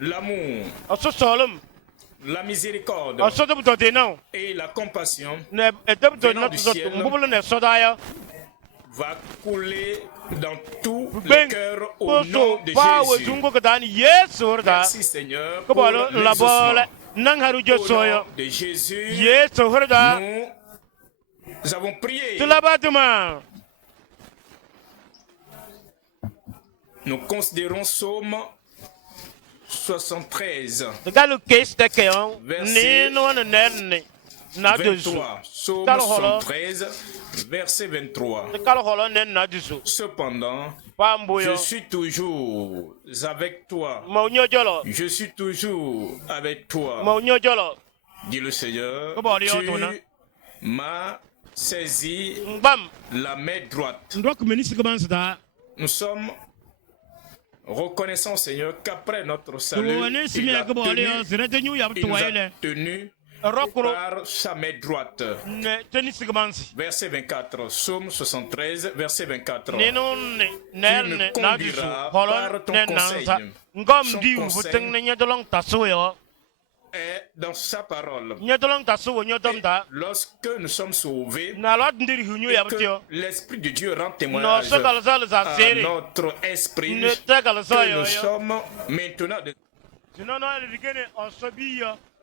l'amour, la miséricorde et la compassion venant du ciel va couler dans tous les cœurs au nom de Jésus. Merci Seigneur pour l'exaucement. Au nom de Jésus, nous avons prié. Nous considérons Psaume 73, verset 23. Psaume 73, verset 23. Cependant, je suis toujours avec toi. Je suis toujours avec toi. Dit le Seigneur, tu m'as saisi la main droite. Nous sommes reconnaissants, Seigneur, qu'après notre salut, il nous a tenus par sa main droite. Verset 24, Psaume 73, verset 24. Tu me conduiras par ton conseil. Son conseil est dans sa parole. Et lorsque nous sommes sauvés, et que l'Esprit de Dieu rend témoignage à notre esprit que nous sommes maintenant de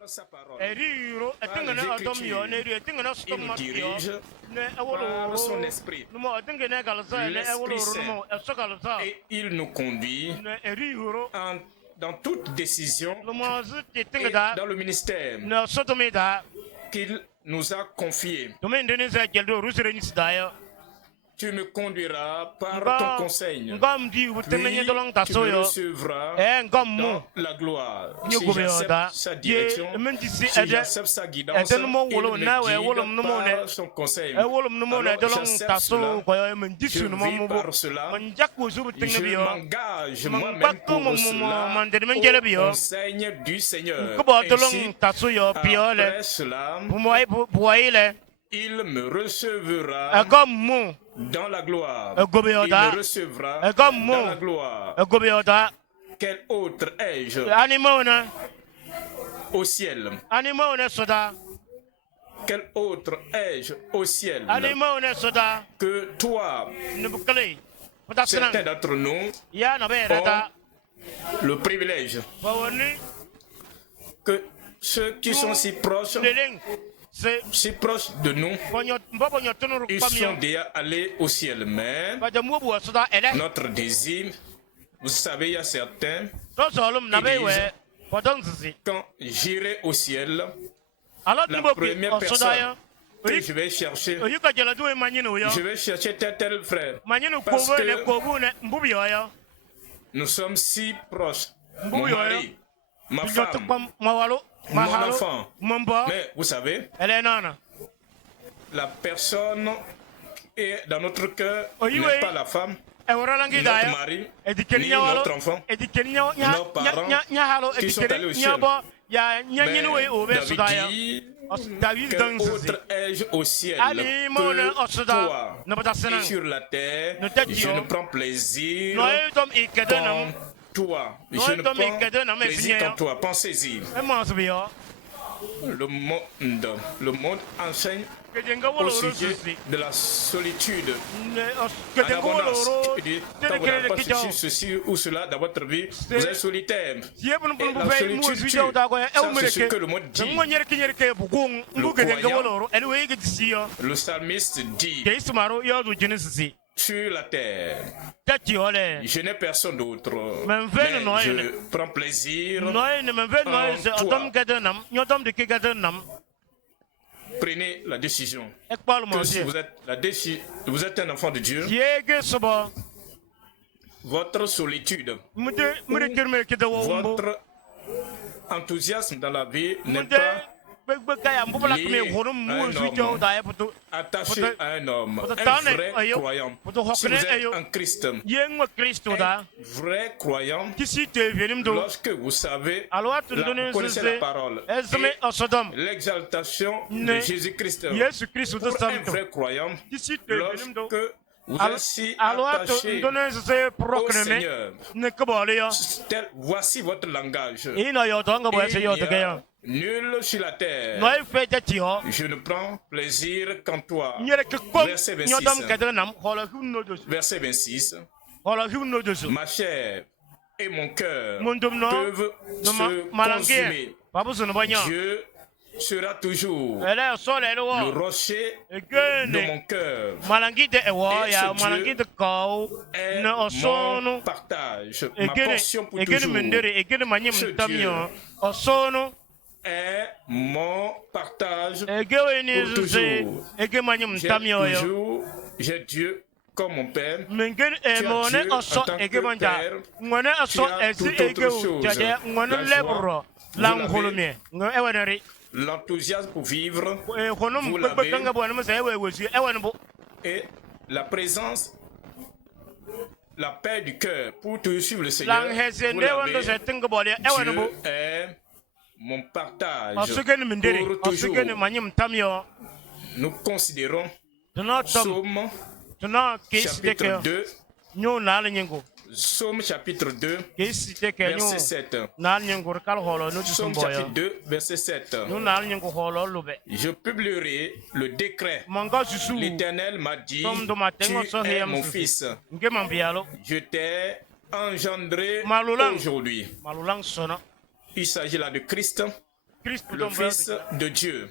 sa parole. Par les Écritures, il nous dirige par son esprit. L'Esprit Saint. Et il nous conduit dans toute décision et dans le ministère qu'il nous a confié. Tu me conduiras par ton conseil, puis tu me recevras dans la gloire. Si j'accepte sa direction, si j'accepte sa guidance, il me guide par son conseil. Alors j'accepte cela, je vis par cela, je m'engage moi-même pour cela au conseil du Seigneur. Ainsi, après cela, il me recevra dans la gloire. Il me recevra dans la gloire. Quel autre ai-je au ciel? Quel autre ai-je au ciel que toi? Certains d'entre nous ont le privilège que ceux qui sont si proches de nous, ils sont déjà allés au ciel. Mais notre désir, vous savez, il y a certains qui disent, quand j'irai au ciel, la première personne que je vais chercher tel frère. Parce que nous sommes si proches. Mon mari, ma femme, mon enfant. Mais vous savez, la personne qui est dans notre cœur n'est pas la femme, notre mari, ni notre enfant, nos parents qui sont allés au ciel. Mais David dit, quel autre ai-je au ciel que toi? Et sur la terre, je ne prends plaisir qu'en toi. Je ne prends plaisir qu'en toi. Pensez-y. Le monde enseigne au sujet de la solitude en abondance. Quand vous n'avez pas ceci ou cela dans votre vie, vous êtes solitaire. Et la solitude tue. Ça, c'est ce que le monde dit. Le psalmiste dit sur la terre, je n'ai personne d'autre, mais je prends plaisir en toi. Prenez la décision que si vous êtes un enfant de Dieu, votre solitude, votre enthousiasme dans la vie n'est pas attaché à un homme, un vrai croyant. Si vous êtes en Christ, un vrai croyant, lorsque vous savez, vous connaissez la parole et l'exaltation de Jésus-Christ, pour un vrai croyant, lorsque Vous êtes si attaché au Seigneur. Voici votre langage. Il n'y a nul sur la terre. Je ne prends plaisir qu'en toi. Verset 26. Verset 26. Ma chair et mon cœur peuvent se consumer. Dieu sera toujours le rocher de mon cœur. Et ce Dieu est mon partage, ma portion pour toujours. Ce Dieu est mon partage pour toujours. J'ai Dieu comme mon père. Tu as Dieu en tant que père. Tu as toute autre chose. L'enthousiasme pour vivre, vous l'avez. Et la présence, la paix du cœur pour toujours suivre le Seigneur, vous l'avez. Dieu est mon partage pour toujours. Nous considérons Psaume chapitre 2. Psaume chapitre 2, verset 7. Psaume chapitre 2, verset 7. Je publierai le décret. L'Éternel m'a dit, tu es mon fils. Je t'ai engendré aujourd'hui. Il s'agit là de Christ, le Fils de Dieu.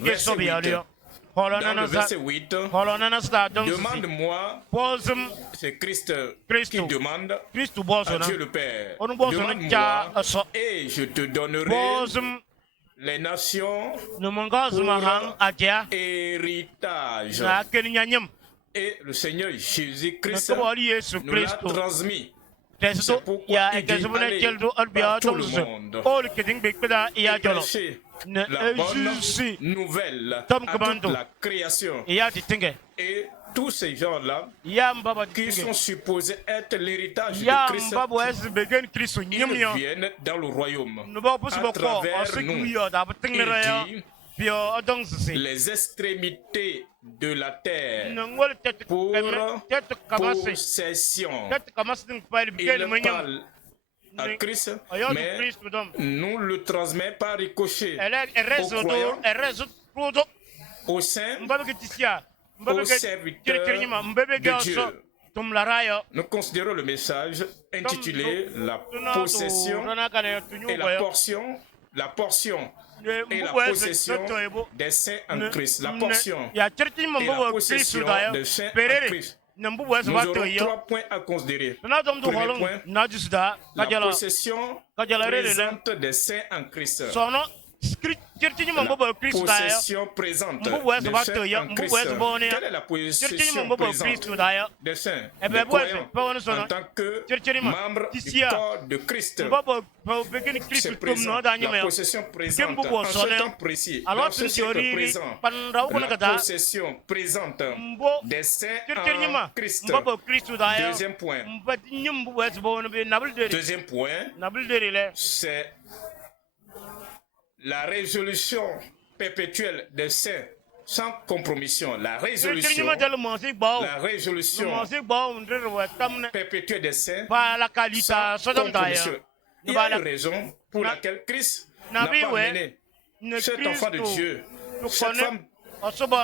Verset 8. Dans le verset 8, demande-moi, c'est Christ qui demande à Dieu le Père, demande-moi et je te donnerai les nations pour héritage. Et le Seigneur Jésus-Christ nous l'a transmis. C'est pourquoi il dit allez par tout le monde et prêcher la bonne nouvelle à toute la création. Et tous ces gens-là qui sont supposés être l'héritage de Christ, ils viennent dans le royaume à travers nous. Il dit les extrémités de la terre pour possession. Il parle à Christ, mais nous le transmet par ricochet aux croyants, aux saints, aux serviteurs de Dieu. Nous considérons le message intitulé La possession et la portion et la possession des saints en Christ. La portion et la possession des saints en Christ. Nous aurons 3 points à considérer. Premier point, la possession présente des saints en Christ. La possession présente des saints en Christ. Quelle est la possession présente des saints, des croyants en tant que membres du corps de Christ? C'est présent. La possession présente en ce temps précis, dans ce siècle présent, la possession présente des saints en Christ. Deuxième point. Deuxième point, c'est la résolution perpétuelle des saints sans compromission. La résolution perpétuelle des saints sans compromission. Il y a une raison pour laquelle Christ n'a pas amené cet enfant de Dieu, cette femme,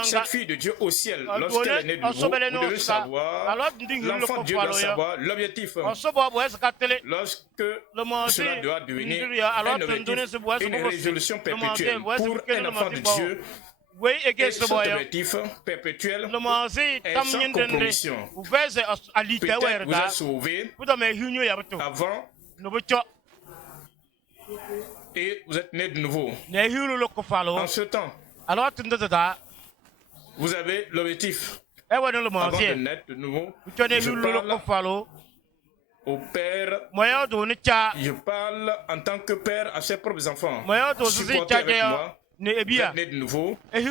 cette fille de Dieu au ciel. Lorsqu'elle est née de nouveau, vous devez savoir, l'enfant de Dieu doit savoir l'objectif. Lorsque cela doit devenir une résolution perpétuelle pour un enfant de Dieu, et cet objectif perpétuel est sans compromission. Peut-être vous êtes sauvé avant et vous êtes né de nouveau. En ce temps, vous avez l'objectif. Avant de naître de nouveau, je parle au père, je parle en tant que père à ses propres enfants. Supportez avec moi, vous êtes né de nouveau, et j'ai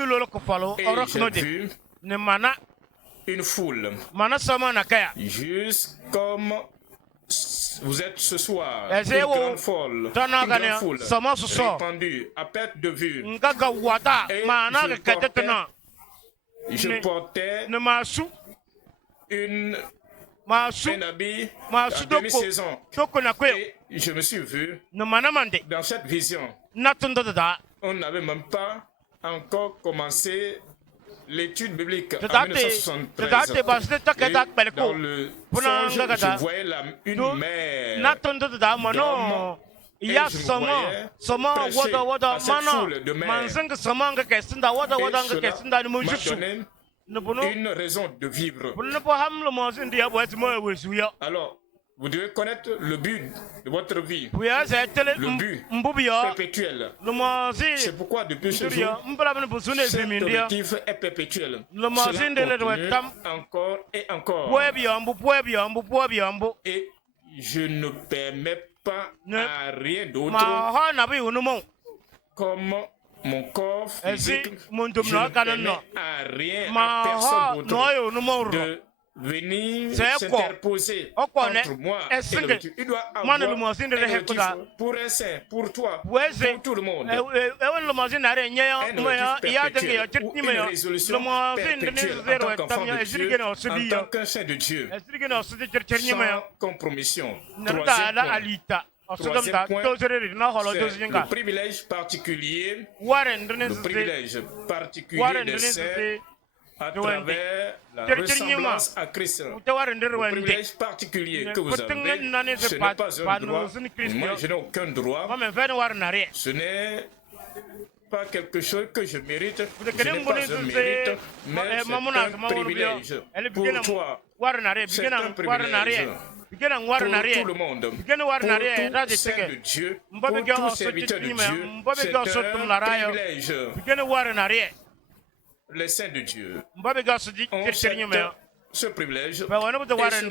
vu une foule, juste comme vous êtes ce soir, une grande foule répandue à perte de vue. Et je portais un habit en demi-saison. Et je me suis vu dans cette vision. On n'avait même pas encore commencé l'étude biblique en 1973. Et dans le songe, je voyais une mère d'hommes. Et je me voyais prêcher à cette foule de mères. Et cela m'a donné une raison de vivre. Alors, vous devez connaître le but de votre vie, le but perpétuel. C'est pourquoi depuis ce jour, cet objectif est perpétuel. Cela continue encore et encore. Et je ne permets pas à rien d'autre comme mon corps physique. Je ne permets à rien, à personne d'autre de venir s'interposer entre moi et l'objectif. Il doit avoir un objectif pour un saint, pour toi, pour tout le monde. Un objectif perpétuel ou une résolution perpétuelle en tant qu'enfant de Dieu, en tant qu'un saint de Dieu, sans compromission. Troisième point, c'est le privilège particulier des saints à travers la ressemblance à Christ. Le privilège particulier que vous avez, ce n'est pas un droit. Moi, je n'ai aucun droit. Ce n'est pas quelque chose que je mérite. Ce n'est pas un mérite, mais c'est un privilège. Pour toi, c'est un privilège. Pour tout le monde, pour tout saint de Dieu, pour tout serviteur de Dieu, c'est un privilège. Les saints de Dieu ont ce privilège, et ce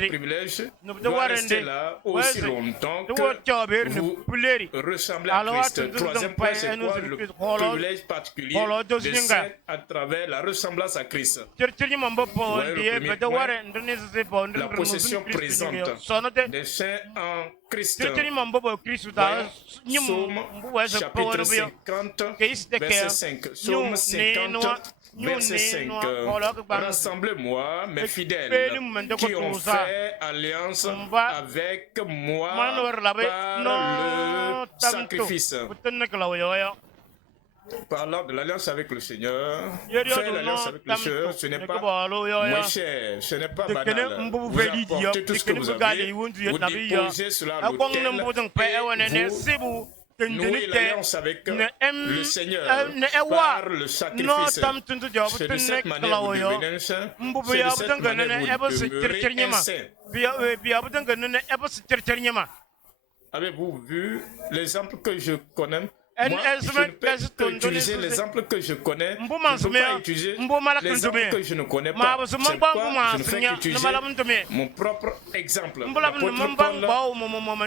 privilège doit rester là aussi longtemps que vous ressemblez à Christ. Troisième point, c'est quoi? Le privilège particulier des saints à travers la ressemblance à Christ. Ouais, le premier point, la possession présente des saints en Christ. Psaume chapitre 50, verset 5. Psaume 50, verset 5. Rassemblez-moi, mes fidèles, qui ont fait alliance avec moi par le sacrifice. Parlant de l'alliance avec le Seigneur, faire l'alliance avec le Seigneur, ce n'est pas moins cher, ce n'est pas banal. Vous apportez tout ce que vous avez, vous déposez cela à l'autel et vous nouez l'alliance avec le Seigneur par le sacrifice. C'est de cette manière que vous devenez un saint, c'est de cette manière que vous demeurez un saint. Avez-vous vu l'exemple que je connais? Moi, je ne peux utiliser l'exemple que je connais. Je ne peux pas utiliser l'exemple que je ne connais pas. C'est pourquoi je ne fais qu'utiliser mon propre exemple. L'apôtre Paul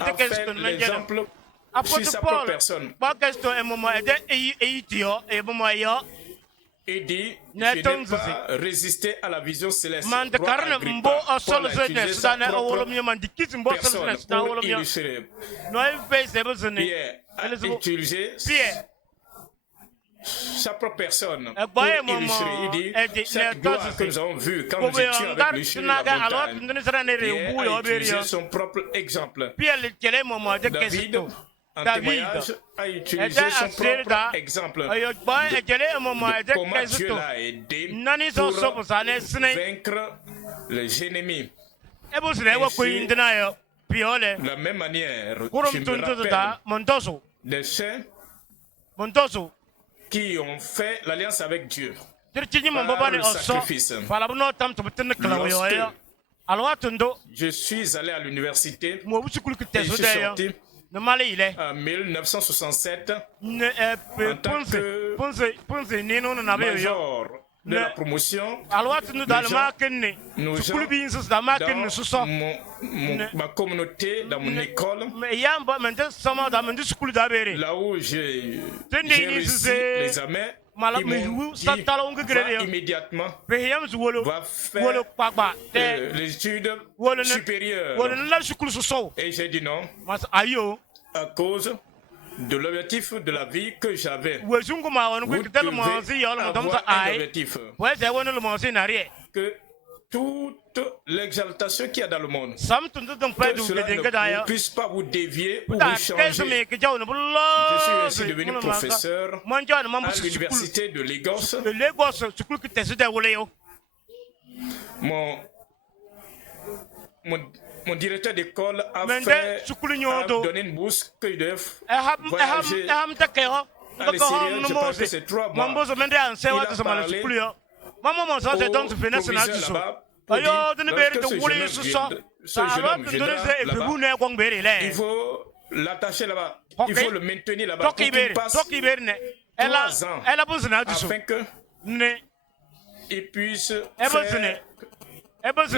a fait l'exemple sur sa propre personne. Il dit, je n'ai pas résisté à la vision céleste. Paul a utilisé sa propre personne pour illustrer. Pierre a utilisé sa propre personne pour illustrer. Il dit, cette gloire que nous avons vue quand nous étions avec lui sur la montagne. Pierre a utilisé son propre exemple. David, en témoignage, a utilisé son propre exemple de comment Dieu l'a aidé pour vaincre les ennemis. Ainsi, de la même manière, je me rappelle des saints qui ont fait l'alliance avec Dieu par le sacrifice. Lorsque je suis allé à l'université et je suis sorti en 1967 en tant que major de la promotion, ma communauté, dans mon école, là où j'ai réussi les examens, ils m'ont dit, va immédiatement, va faire les études supérieures. Et j'ai dit non, à cause de l'objectif de la vie que j'avais. Vous devez avoir un objectif. Que toute l'exaltation qu'il y a dans le monde. Que cela ne puisse pas vous dévier ou vous changer. Je suis ainsi devenu professeur à l'université de Lagos. Mon directeur d'école a donné une bourse que je devais voyager à l'extérieur. Je pense que c'est 3 mois. Il a parlé au proviseur là-bas pour dire lorsque ce jeune homme viendra là-bas, il faut l'attacher là-bas. Il faut le maintenir là-bas pour qu'il passe 3 ans afin qu'il puisse faire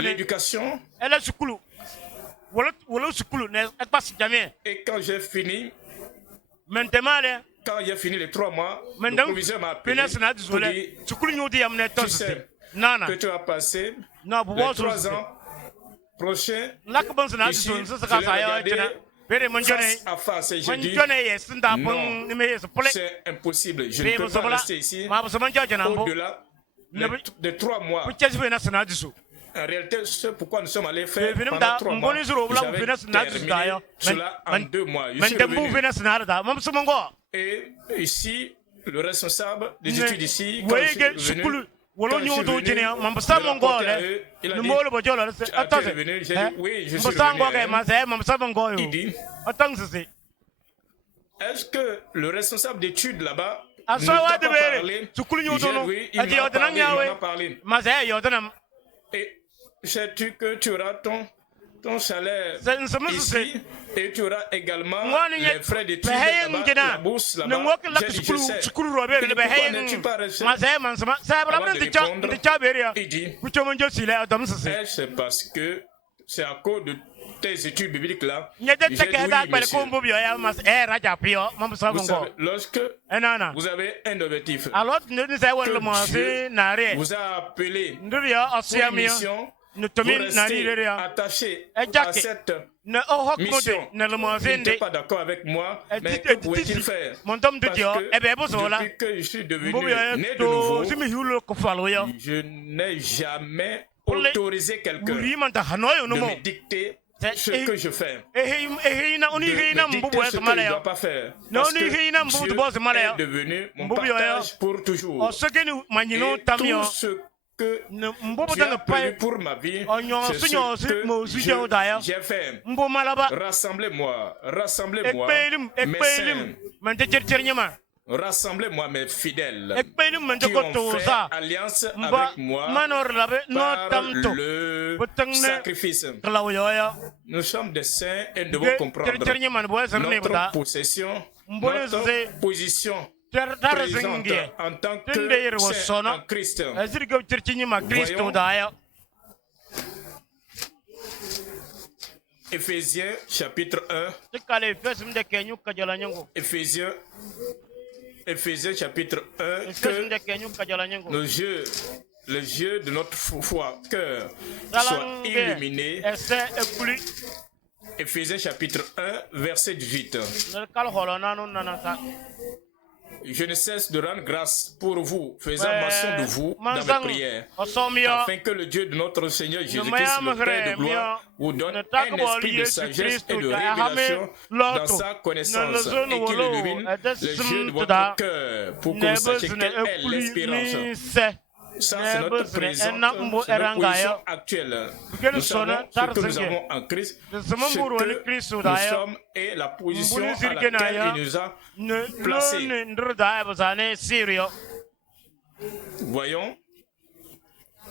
l'éducation. Et quand j'ai fini, quand j'ai fini les 3 mois, le proviseur m'a appelé pour dire, tu sais que tu vas passer les 3 ans prochains ici, je l'ai regardé face à face et j'ai dit, non, c'est impossible, je ne peux pas rester ici au-delà de 3 mois. En réalité, c'est pourquoi nous sommes allés faire pendant 3 mois. J'avais terminé cela en 2 mois. Je suis revenu. Et ici, le responsable des études ici, quand je suis revenu, il a dit, oui, je suis revenu. Il dit, est-ce que le responsable d'études là-bas ne t'a pas parlé? Oui, il m'a parlé. Et sais-tu que tu auras ton salaire ici et tu auras également les frais d'études là-bas, la bourse là-bas. J'ai dit, je sais. Et pourquoi n'es-tu pas resté avant de répondre? Il dit, c'est parce que c'est à cause de tes études bibliques là. J'ai dit, oui, monsieur. Vous savez, lorsque vous avez un objectif, que Dieu vous a appelé pour une mission, vous restez attaché à cette mission. Il n'était pas d'accord avec moi, mais que pouvait-il faire? Parce que depuis que je suis devenu né de nouveau, je n'ai jamais autorisé quelqu'un de me dicter ce que je fais, de me dicter ce que je ne dois pas faire, parce que Dieu est devenu mon partage pour toujours. Et tout ce que Dieu a prévu pour ma vie, c'est ce que j'ai fait. Rassemblez-moi, mes saints. Rassemblez-moi mes fidèles qui ont fait alliance avec moi par le sacrifice. Nous sommes des saints et nous devons comprendre notre possession, notre position présente en tant que saints en Christ. Voyons Éphésiens chapitre 1. Éphésiens chapitre 1, que les yeux de notre foi, cœur, soient illuminés. Éphésiens chapitre 1, verset 18. Je ne cesse de rendre grâce pour vous, faisant mention de vous dans mes prières, afin que le Dieu de notre Seigneur Jésus-Christ, le Père de gloire, vous donne un esprit de sagesse et de révélation dans sa connaissance, et qu'il illumine les yeux de votre cœur, pour que vous sachiez quelle est l'espérance. Ça, c'est notre présente, notre position actuelle. Nous savons ce que nous avons en Christ, ce que nous sommes et la position à laquelle il nous a placés. Voyons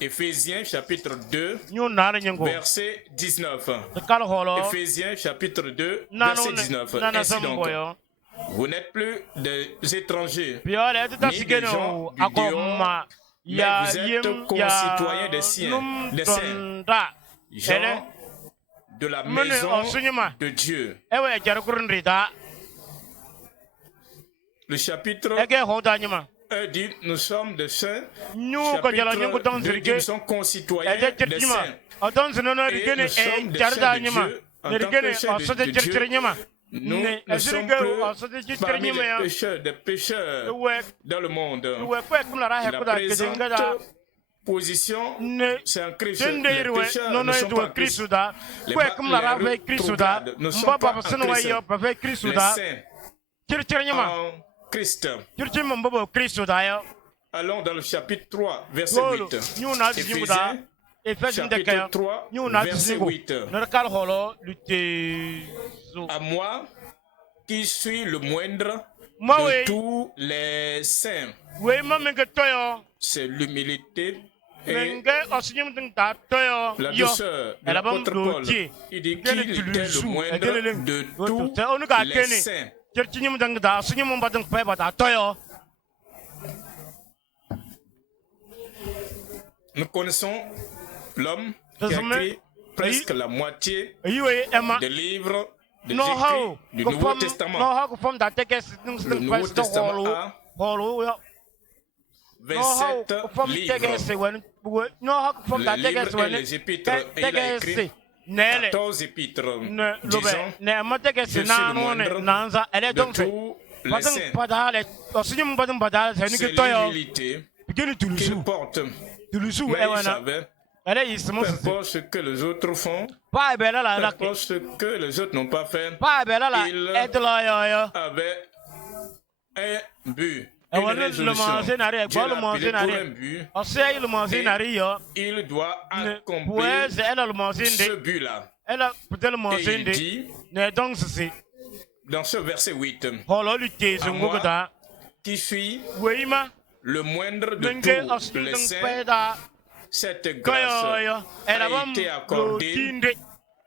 Éphésiens chapitre 2, verset 19. Éphésiens chapitre 2, verset 19. Ainsi donc, vous n'êtes plus des étrangers, ni des gens du dehors, mais vous êtes concitoyens des saints, gens de la maison de Dieu. Le chapitre 1 dit, nous sommes des saints. Chapitre 2 dit, nous sommes concitoyens des saints. Et nous sommes des saints de Dieu. En tant que saints de Dieu, nous ne sommes plus parmi les pécheurs, des pécheurs dans le monde. La présente position, c'est un Christ. Les pécheurs ne sont pas Christ. Les rétrogrades ne sont pas en Christ. Les saints en Christ. Allons dans le chapitre 3, verset 8. Éphésiens, chapitre 3, verset 8. À moi, qui suis le moindre de tous les saints. C'est l'humilité et la douceur de l'apôtre Paul. Il dit qu'il était le moindre de tous les saints. Nous connaissons l'homme qui a écrit presque la moitié des livres des écrits du Nouveau Testament. Le Nouveau Testament a 27 livres. Les livres et les épîtres. Et il a écrit 14 épîtres. Disons, je suis le moindre de tous les saints. C'est l'humilité qu'il porte. Mais il savait, peu importe ce que les autres font, peu importe ce que les autres n'ont pas fait, il avait un but, une résolution. Dieu l'a appelé pour un but, et il doit accomplir ce but-là. Et il dit, dans ce verset 8, à moi, qui suis le moindre de tous les saints, cette grâce a été accordée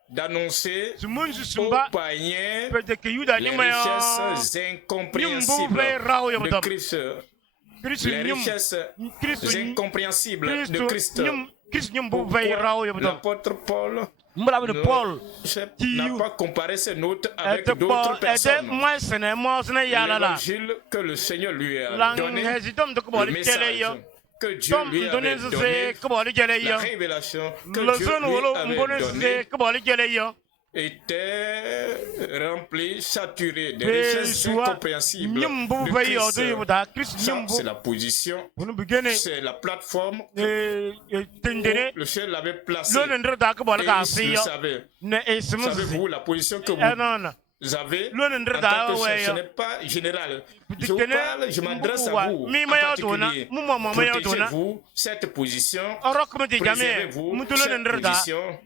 d'annoncer aux païens les richesses incompréhensibles de Christ. Les richesses incompréhensibles de Christ. Pourquoi l'apôtre Paul n'a pas comparé ses notes avec d'autres personnes? L'évangile que le Seigneur lui a donné, le message que Dieu lui avait donné, la révélation que Dieu lui avait donnée, était rempli, saturé des richesses incompréhensibles de Christ. Ça, c'est la position, c'est la plateforme que le ciel l'avait placée. Et il le savait. Savez-vous la position que vous avez en tant que chef? Ce n'est pas général. Je vous parle, je m'adresse à vous en particulier. Protégez-vous cette position, préservez-vous cette position,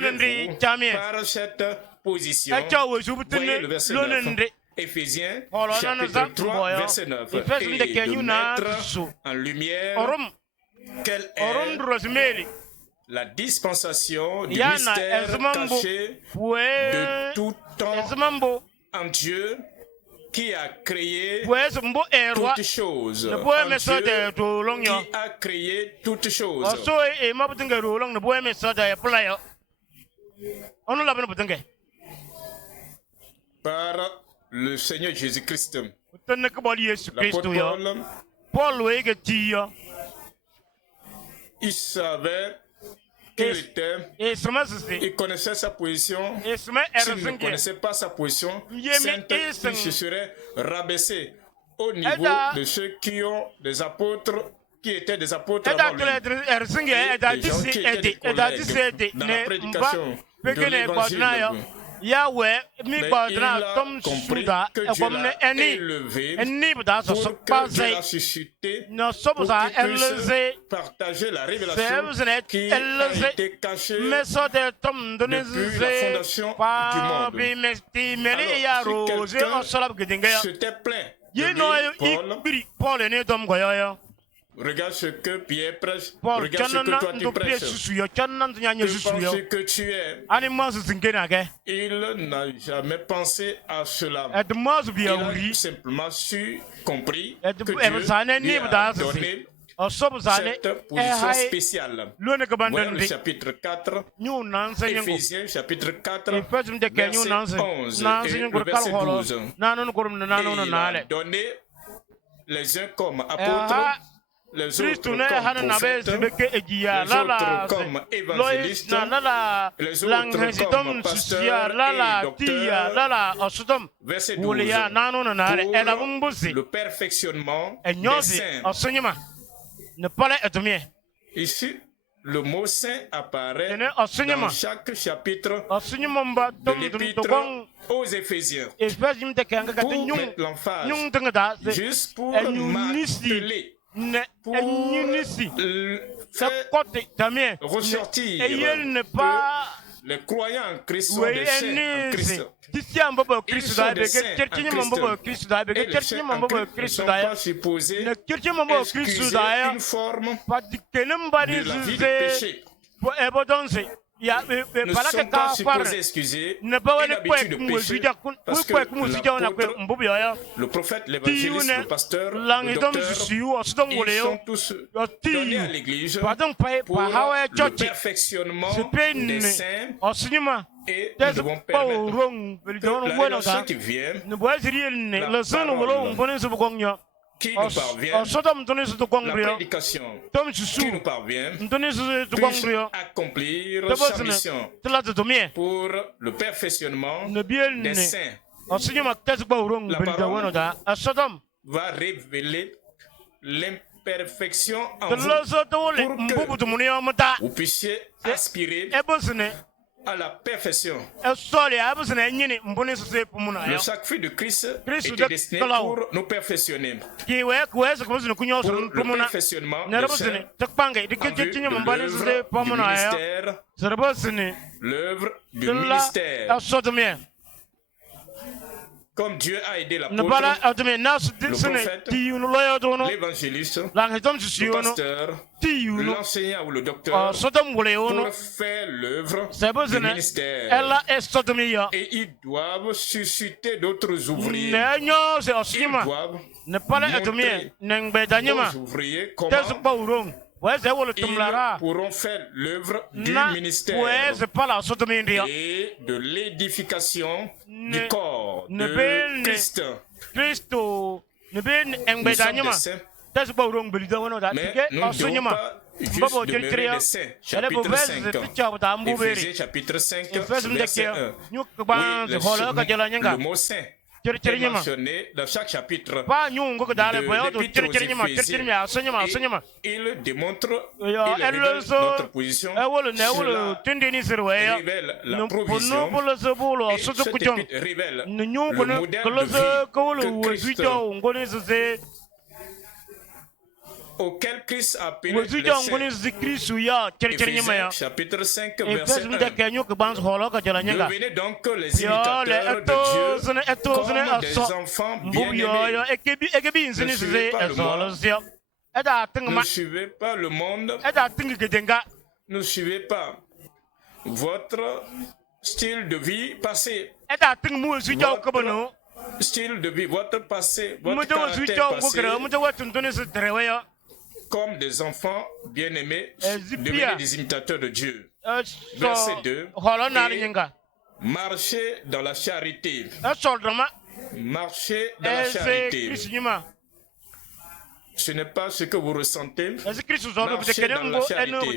vivez-vous par cette position. Voyez le verset 9. Éphésiens, chapitre 3, verset 9. Et de mettre en lumière quelle est la dispensation du mystère caché de tout temps en Dieu, qui a créé toutes choses. En Dieu qui a créé toutes choses. Par le Seigneur Jésus-Christ. L'apôtre Paul, il savait qu'il était, il connaissait sa position. S'il ne connaissait pas sa position, il se serait rabaissé au niveau de ceux qui ont des apôtres, qui étaient des apôtres avant lui. Et des gens qui étaient des collègues dans la prédication de l'évangile. Mais il a compris que Dieu l'a élevé pour que Dieu l'a suscité, pour qu'il puisse partager la révélation qui a été cachée depuis la fondation du monde. Alors, si quelqu'un s'était plaint de lui, Paul, regarde ce que Pierre prêche, regarde ce que toi tu prêches. Que penses-tu que tu es? Il n'a jamais pensé à cela. Il a simplement compris que Dieu lui a donné cette position spéciale. Voyons le chapitre 4, Éphésiens chapitre 4, verset 11 et le verset 12. Et il a donné les uns comme apôtres, les autres comme prophètes, les autres comme évangélistes, les autres comme pasteurs et docteurs. Verset 12. Pour le perfectionnement des saints. Ici, le mot saint apparaît dans chaque chapitre de l'épître aux Éphésiens pour mettre l'emphase, juste pour marteler, pour faire ressortir les croyants en Christ sont des saints en Christ. Ils sont des saints en Christ. Et les saints en Christ ne sont pas supposés excuser une forme de la vie de péché. Nous ne sommes pas supposés excuser une habitude de péché parce que l'apôtre, le prophète, l'évangéliste, le pasteur, le docteur, ils sont tous donnés à l'Église pour le perfectionnement des saints et nous devons permettre que la relation qui vient, la parole qui nous parvient, la prédication qui nous parvient, puisse accomplir sa mission pour le perfectionnement des saints. La parole va révéler l'imperfection en vous pour que vous puissiez aspirer à la perfection. Le sacrifice de Christ était destiné pour nous perfectionner. Pour le perfectionnement des saints, en vue de l'œuvre du ministère. Comme Dieu a aidé l'apôtre, le prophète, l'évangéliste, le pasteur, l'enseignant ou le docteur pour faire l'œuvre du ministère. Et ils doivent susciter d'autres ouvriers. Ils doivent montrer aux ouvriers comment ils pourront faire l'œuvre du ministère et de l'édification du corps de Christ. Nous sommes des saints, mais nous ne devons pas juste demeurer des saints. Chapitre 5, Éphésiens chapitre 5, verset 1. Oui, le mot saint est mentionné dans chaque chapitre de l'épître aux Éphésiens. Il démontre, il révèle notre position, cela révèle la provision, et cet épître révèle le modèle de vie que Christ, auquel Christ a appelé les saints. Éphésiens chapitre 5, verset 1. Devenez donc les imitateurs de Dieu comme des enfants bien-aimés. Ne suivez pas le monde. Ne suivez pas votre style de vie passé. Votre style de vie, votre passé, votre caractère passé. Comme des enfants bien-aimés, devenez des imitateurs de Dieu. Verset 2. Et marchez dans la charité. Marchez dans la charité. Ce n'est pas ce que vous ressentez. Marchez dans la charité.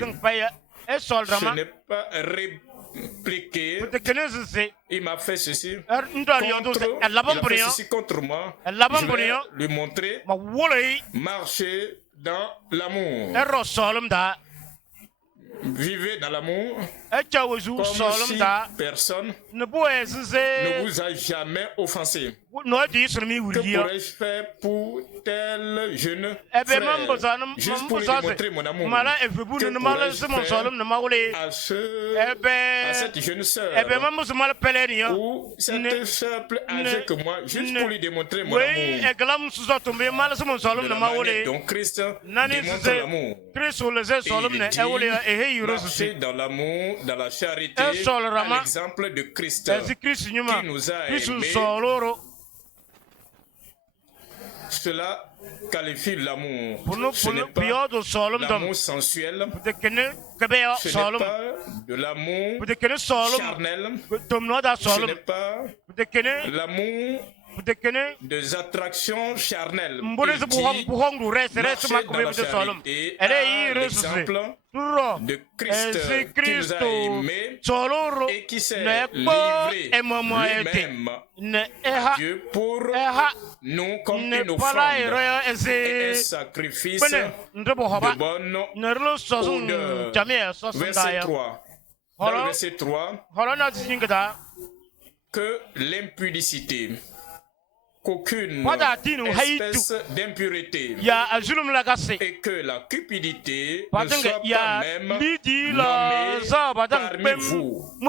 Ce n'est pas répliquer. Il m'a fait ceci. Il a fait ceci contre moi. Je vais lui montrer. Marchez dans l'amour. Vivez dans l'amour comme si personne ne vous a jamais offensé. Que pourrais-je faire pour tel jeune frère juste pour lui démontrer mon amour? Que pourrais-je faire à cette jeune sœur ou cette sœur plus âgée que moi juste pour lui démontrer mon amour? De la manière dont Christ démontre l'amour. Et il dit, marchez dans l'amour, dans la charité, à l'exemple de Christ qui nous a aimés. Cela qualifie l'amour. Ce n'est pas l'amour sensuel. Ce n'est pas de l'amour charnel. Ce n'est pas l'amour des attractions charnelles. Il dit, marchez dans la charité à l'exemple de Christ qui nous a aimés et qui s'est livré lui-même à Dieu pour nous comme une offrande et un sacrifice de bonne odeur. Verset 3. Dans le verset 3, que l'impudicité, qu'aucune espèce d'impureté et que la cupidité ne soit pas même nommée parmi vous. Que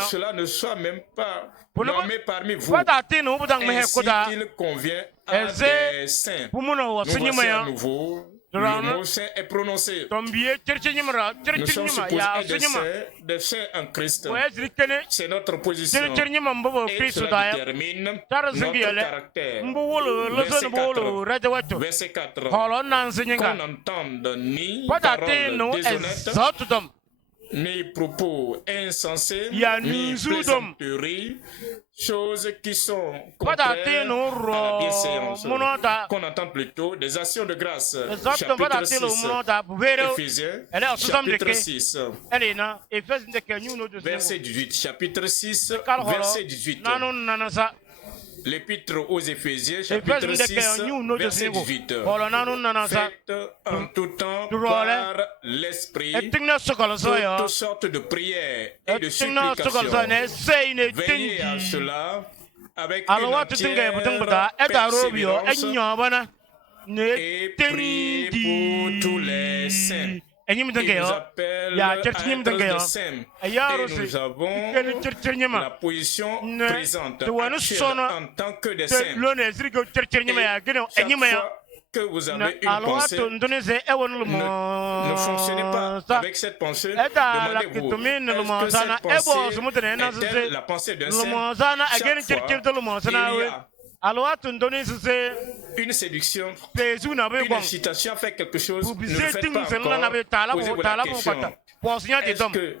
cela ne soit même pas nommé parmi vous, ainsi qu'il convient à des saints. Nous voici à nouveau. Le mot saint est prononcé. Nous sommes supposés être des saints en Christ. C'est notre position. Et cela détermine notre caractère. Verset 4. Qu'on n'entende ni paroles déshonnêtes, ni propos insensés, ni plaisanteries, choses qui sont contraires à la bienséance. Qu'on entende plutôt des actions de grâce. Chapitre 6. Éphésiens, chapitre 6. Verset 18. Chapitre 6, verset 18. L'épître aux Éphésiens, chapitre 6, verset 18. Faites en tout temps par l'Esprit toutes sortes de prières et de supplications. Veillez à cela avec une entière persévérance et priez pour tous les saints. Il nous appelle à être des saints. Et nous avons la position présente actuelle en tant que des saints. Et chaque fois que vous avez une pensée, ne fonctionnez pas avec cette pensée. Demandez-vous, est-ce que cette pensée est-elle la pensée d'un saint? Chaque fois, il y a une séduction, une incitation à faire quelque chose, ne le faites pas encore. Posez-vous la question. Est-ce que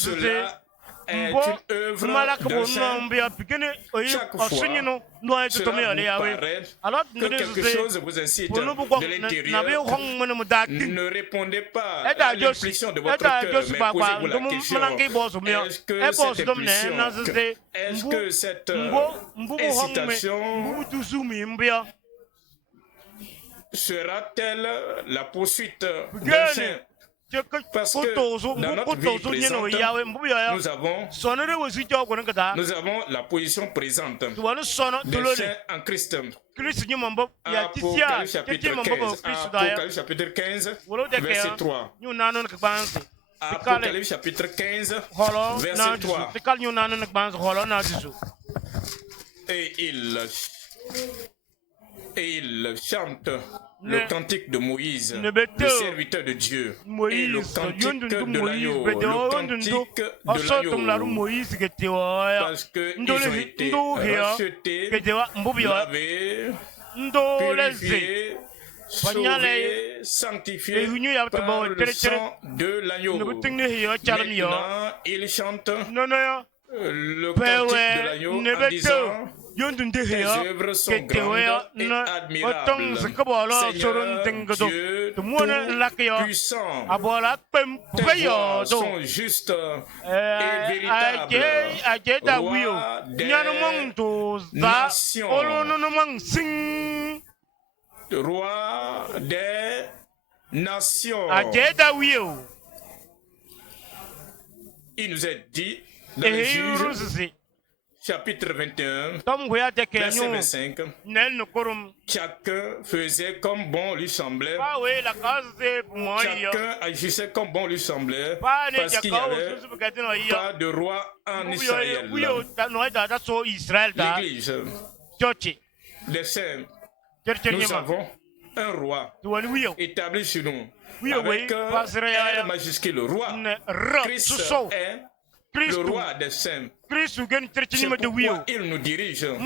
cela est une œuvre d'un saint? Chaque fois, cela vous paraît que quelque chose vous incite de l'intérieur. Ne répondez pas à l'impulsion de votre cœur, mais posez-vous la question. Est-ce que cette impulsion, est-ce que cette incitation sera-t-elle la poursuite d'un saint? Parce que dans notre vie présente, nous avons la position présente des saints en Christ. Apocalypse chapitre 15, verset 3. Apocalypse chapitre 15, verset 3. Et il chante le cantique de Moïse, le serviteur de Dieu, et le cantique de l'agneau, parce qu'ils ont été rachetés, lavés, purifiés, sauvés, sanctifiés par le sang de l'agneau. Maintenant, il chante le cantique de l'agneau en disant: tes œuvres sont grandes et admirables, Seigneur Dieu Tout-Puissant. Tes voies sont justes et véritables, Roi des nations. Il nous est dit dans les Juges, chapitre 21, verset 25, chacun faisait comme bon lui semblait, chacun agissait comme bon lui semblait, parce qu'il n'y avait pas de roi en Israël. L'Église des saints, nous avons un roi établi sur nous, avec un majuscule, le roi. Christ est le roi des saints. C'est pourquoi il nous dirige, il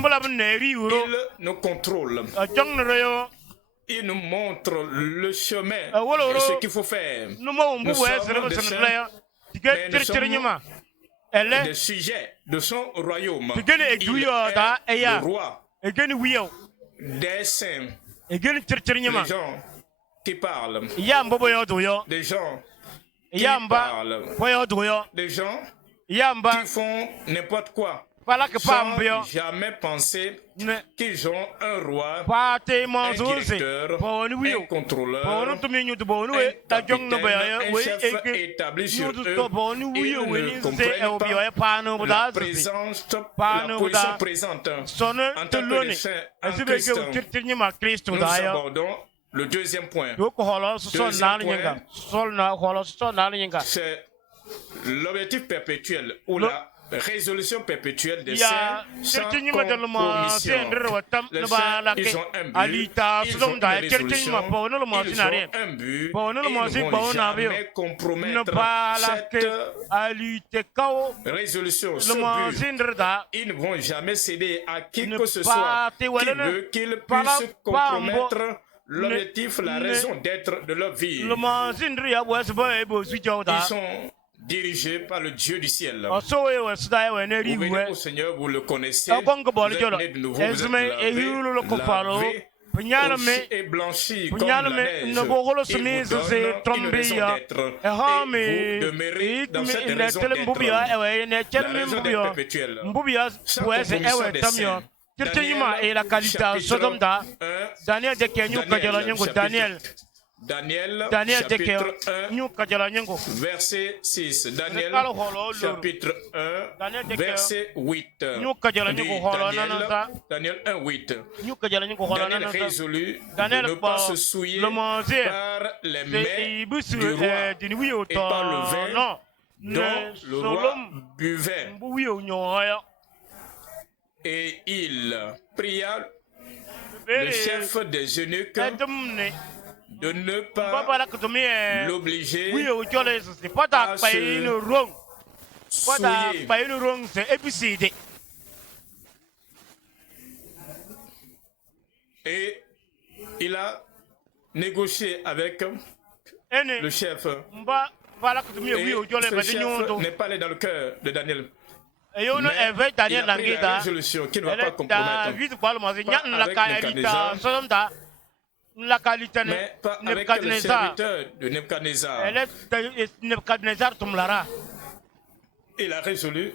nous contrôle, il nous montre le chemin et ce qu'il faut faire. Nous sommes des saints, mais nous sommes des sujets de son royaume. Il est le roi des saints. Des gens qui parlent. Des gens qui parlent. Des gens qui font n'importe quoi. Sans jamais penser qu'ils ont un roi, un directeur, un contrôleur, un capitaine, un chef établi sur eux. Ils ne comprennent pas la présence, la position présente en tant que les saints en Christ. Nous abordons le deuxième point. C'est l'objectif perpétuel ou la résolution perpétuelle des saints sans compromission. Les saints, ils ont un but, ils ont une résolution, ils ont un but, ils ne vont jamais compromettre cette résolution, ce but. Ils ne vont jamais céder à qui que ce soit qui veut qu'ils puissent compromettre l'objectif, la raison d'être de leur vie. Ils sont dirigé par le Dieu du ciel. Vous venez au Seigneur, vous le connaissez, vous êtes né de nouveau, vous êtes lavé, et blanchi comme la neige. Il vous donne une raison d'être. Et vous demeurez dans cette raison d'être. La raison d'être perpétuelle. Sans compromission des saints. Daniel chapitre 1, verset 6. Daniel chapitre 1, verset 8. Daniel 1, 8. Daniel résolut de ne pas se souiller par les mets du roi et par le vin dont le roi buvait. Et il pria le chef des eunuques de ne pas l'obliger à se souiller. Et il a négocié avec le chef. Et ce chef n'est pas allé dans le cœur de Daniel. Mais il a pris la résolution qui ne va pas compromettre. Pas avec Nebuchadnezzar, mais pas avec le serviteur de Nebuchadnezzar. Il a résolu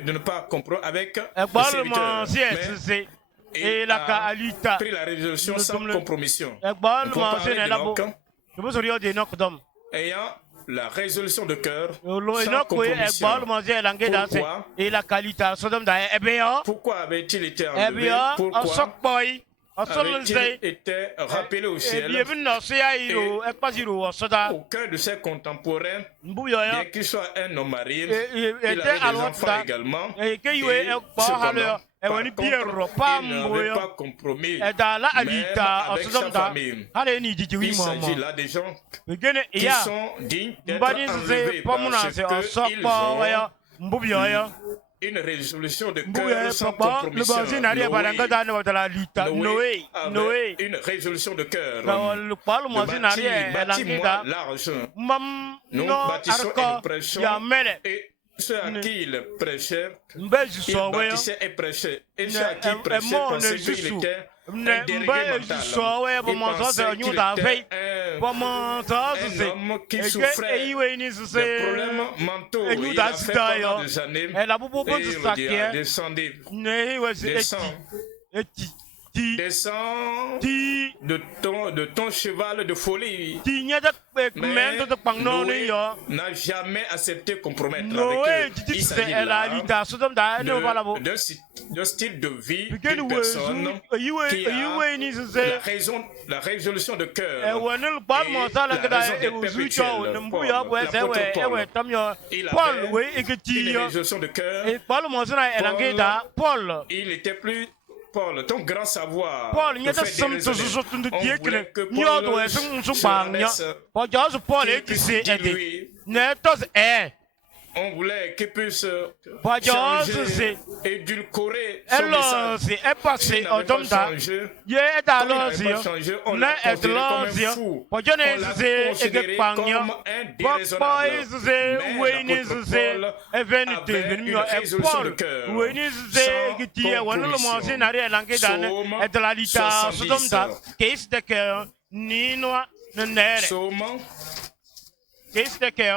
de ne pas compromettre avec le serviteur. Mais il a pris la résolution sans compromission. Ayant la résolution de cœur sans compromission. Pourquoi avait-il été enlevé? Pourquoi avait-il été rappelé au ciel? Et aucun de ses contemporains, bien qu'il soit un homme marié, il avait des enfants également. Et cependant, par contre, il n'avait pas compromis même avec sa famille. Il s'agit là des gens qui sont dignes d'être enlevés parce qu'ils ont une résolution de cœur sans compromission. Noé avait une résolution de cœur. Bâtis-moi l'arche. Nous bâtissons et nous prêchons. Et ceux à qui il prêchait, il bâtissait et prêchait. Et ceux à qui il prêchait pensaient qu'il était un délégué mental. Il pensait qu'il était un homme qui souffrait des problèmes mentaux. Il a fait pendant des années. Et il me dit, descends de ton cheval de folie. Mais Noé n'a jamais accepté de compromettre avec eux. Il s'agit là d'un style de vie d'une personne qui a la résolution de cœur et la raison d'être perpétuelle. Il avait une résolution de cœur. Il était plus Paul, ton grand savoir, on voulait que Paul puisse diluer. On voulait qu'il puisse changer édulcoré son message. S'il n'avait pas changé, on l'a considéré comme un fou. On l'a considéré comme un déraisonnable. Mais l'apôtre Paul avait une résolution de cœur.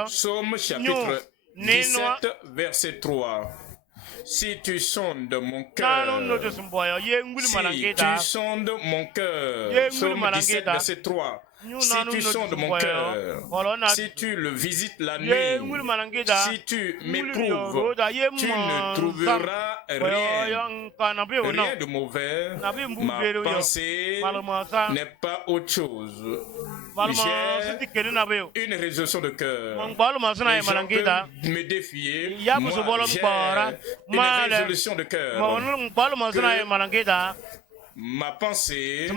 Psaume chapitre 17, verset 3. Si tu sondes mon cœur, si tu sondes mon cœur, Psaume 17, verset 3. Si tu sondes mon cœur, si tu le visites la nuit, si tu m'éprouves, tu ne trouveras rien de mauvais. Ma pensée n'est pas autre chose. J'ai une résolution de cœur. Les gens peuvent me défier. Moi, j'ai une résolution de cœur. Ma pensée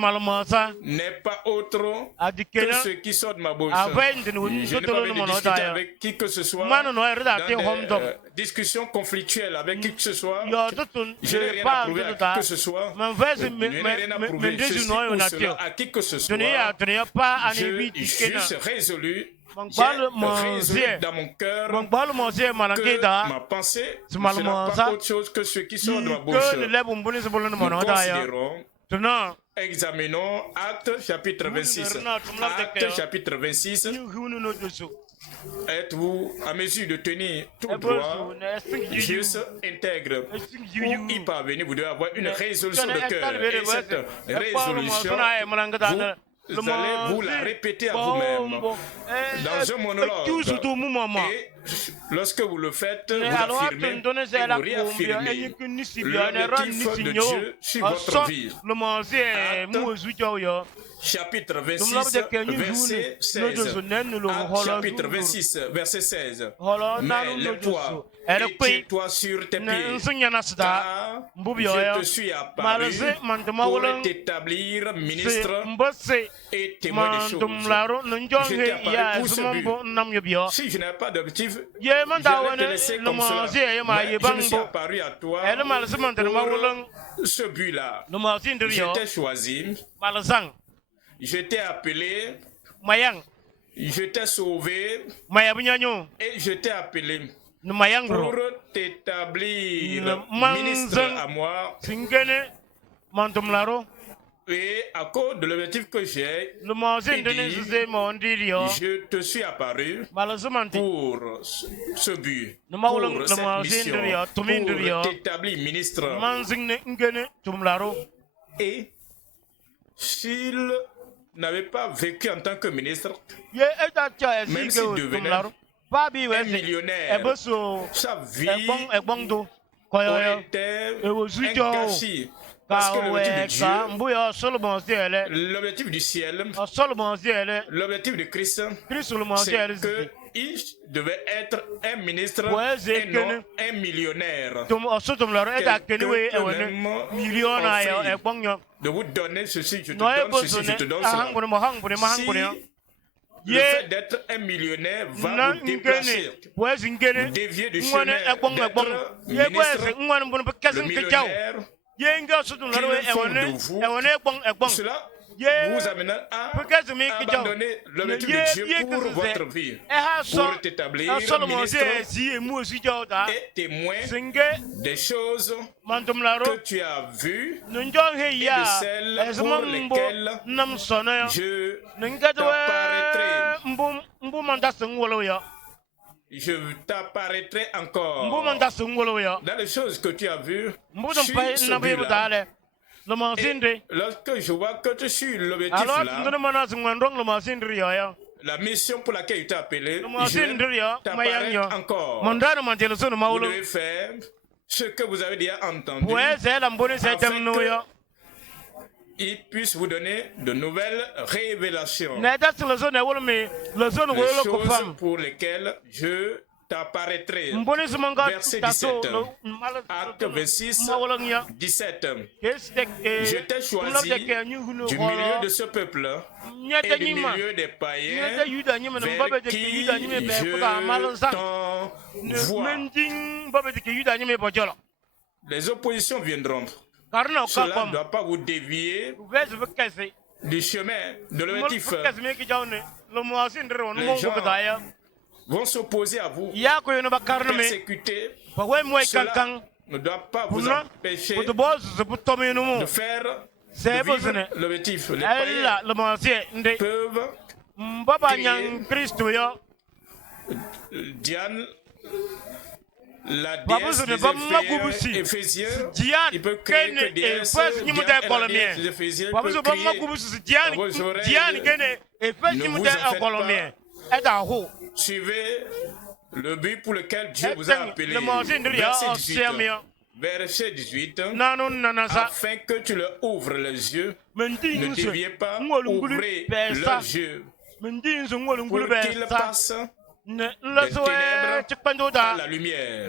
n'est pas autre que ce qui sort de ma bouche. Je n'ai pas envie de discuter avec qui que ce soit, dans des discussions conflictuelles avec qui que ce soit. Je n'ai rien à prouver à qui que ce soit. Je n'ai rien à prouver ceci ou cela à qui que ce soit. Je suis juste résolu. J'ai résolu dans mon cœur que ma pensée ne sera pas autre chose que ce qui sort de ma bouche. Nous considérons, examinons Actes chapitre 26. Actes chapitre 26. Êtes-vous à mesure de tenir tout droit, juste, intègre? Pour y parvenir, vous devez avoir une résolution de cœur. Et cette résolution, vous allez vous la répéter à vous-même dans un monologue. Et lorsque vous le faites, vous affirmez et vous réaffirmez l'objectif de Dieu sur votre vie. Chapitre 26, verset 16. Chapitre 26, verset 16. Mais lève-toi et tiens-toi sur tes pieds, car je te suis apparu pour t'établir ministre et témoin des choses. Je t'ai apparu pour ce but. Si je n'avais pas d'objectif, je vais te laisser comme cela. Mais je me suis apparu à toi pour ce but-là. Je t'ai choisi. Je t'ai appelé, je t'ai sauvé et je t'ai appelé pour t'établir ministre à moi. Et à cause de l'objectif que j'ai, je te suis apparu pour ce but, pour cette mission, pour t'établir ministre. Et s'il n'avait pas vécu en tant que ministre, même s'il devenait un millionnaire, sa vie aurait été un gâchis. Parce que l'objectif du ciel, l'objectif de Christ, c'est qu'il devait être un ministre et non un millionnaire. Quelqu'un de vous donner ceci, je te donne ceci, je te donne cela. Si le fait d'être un millionnaire va vous déplacer, vous dévier du chemin d'être ministre, le millionnaire qui font de vous, cela vous amène à abandonner l'objectif de Dieu pour votre vie, pour t'établir ministre et témoin des choses que tu as vues et de celles pour lesquelles je t'apparaîtrai encore. Dans les choses que tu as vues, je suis celui-là. Et lorsque je vois que tu suis l'objectif là, la mission pour laquelle il t'a appelé, je t'apparaît encore. Vous devez faire ce que vous avez déjà entendu afin qu'il puisse vous donner de nouvelles révélations. Les choses pour lesquelles je t'apparaîtrai. Verset 17. Acte 26, 17. Je t'ai choisi du milieu de ce peuple et du milieu des païens vers qui je t'envoie. les oppositions viendront. Cela ne doit pas vous dévier du chemin de l'objectif. Les gens vont s'opposer à vous, persécuter. Cela ne doit pas vous empêcher de faire l'objectif. Les païens peuvent prier Diane, la déesse des Éphésiens. Il peut créer que déesse, Diane, les Éphésiens peuvent crier à vos oreilles. Ne vous en faites pas. Suivez le but pour lequel Dieu vous a appelé. Verset 18. Afin que tu leur ouvres les yeux, ne déviez pas, ouvrez leurs yeux, pour qu'ils passent des ténèbres à la lumière.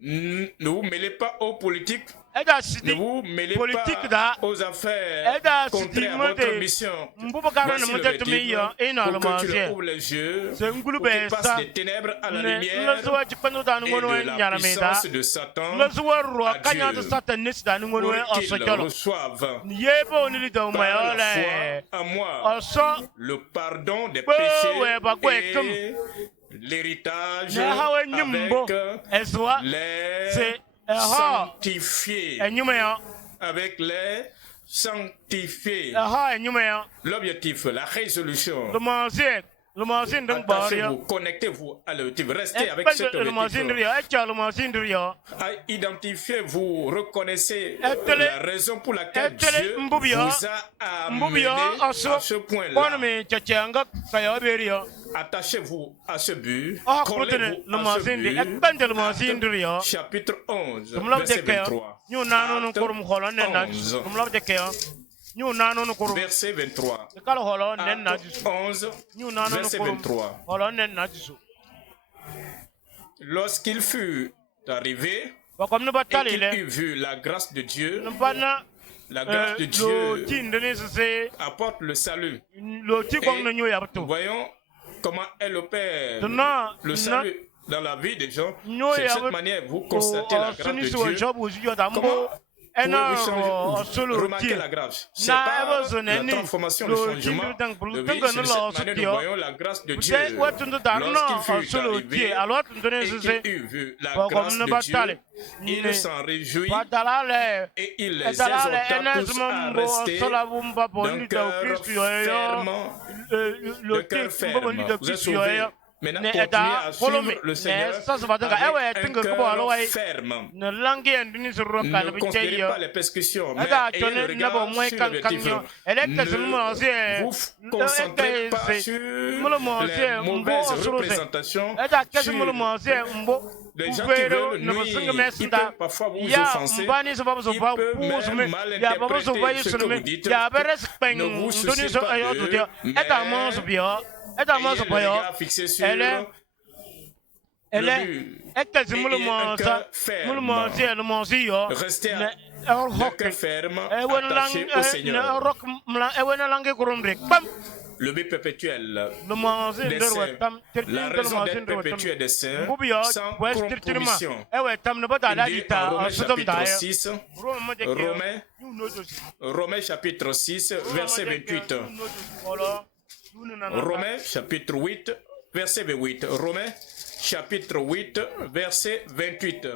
Ne vous mêlez pas aux politiques. Ne vous mêlez pas aux affaires contraires à votre mission. Voici l'objectif, pour que tu leur ouvres les yeux, pour qu'ils passent des ténèbres à la lumière et de la puissance de Satan à Dieu, pour qu'ils reçoivent par la foi à moi le pardon des péchés et l'héritage avec les sanctifiés. L'objectif, la résolution. Attachez-vous, connectez-vous à l'objectif. Restez avec cet objectif. Identifiez-vous, reconnaissez la raison pour laquelle Dieu vous a amené à ce point-là. Attachez-vous à ce but. Collez-vous à ce but. Acte, chapitre 11, verset 23. Acte 11, verset 23. Acte 11, verset 23. Lorsqu'il fut arrivé et qu'il eut vu la grâce de Dieu, la grâce de Dieu apporte le salut. Et voyons comment elle opère le salut dans la vie des gens. C'est de cette manière que vous constatez la grâce de Dieu. Comment pouvez-vous remarquer la grâce? C'est pas la transformation, le changement de vie. C'est de cette manière que nous voyons la grâce de Dieu. Lorsqu'il fut arrivé et qu'il eut vu la grâce de Dieu, il s'en réjouit et il les exhorta tous à rester d'un cœur ferme. Vous êtes sauvés. Maintenant, continuez à suivre le Seigneur avec un cœur ferme. Ne considérez pas les persécutions, mais ayez le regard sur l'objectif. Ne vous concentrez pas sur les mauvaises représentations, sur les gens qui veulent nuire. Ils peuvent parfois vous offenser. Ils peuvent même mal interpréter ce que vous dites. Ne vous souciez pas d'eux, mais ayez le regard fixé sur le but et un cœur ferme. Restez le cœur ferme, attaché au Seigneur. Le but perpétuel des saints, la raison d'être perpétuel des saints, sans compromission. Il dit en Romains chapitre 6, Romains chapitre 6, verset 28. Romains chapitre 8, verset 28. Romains chapitre 8, verset 28.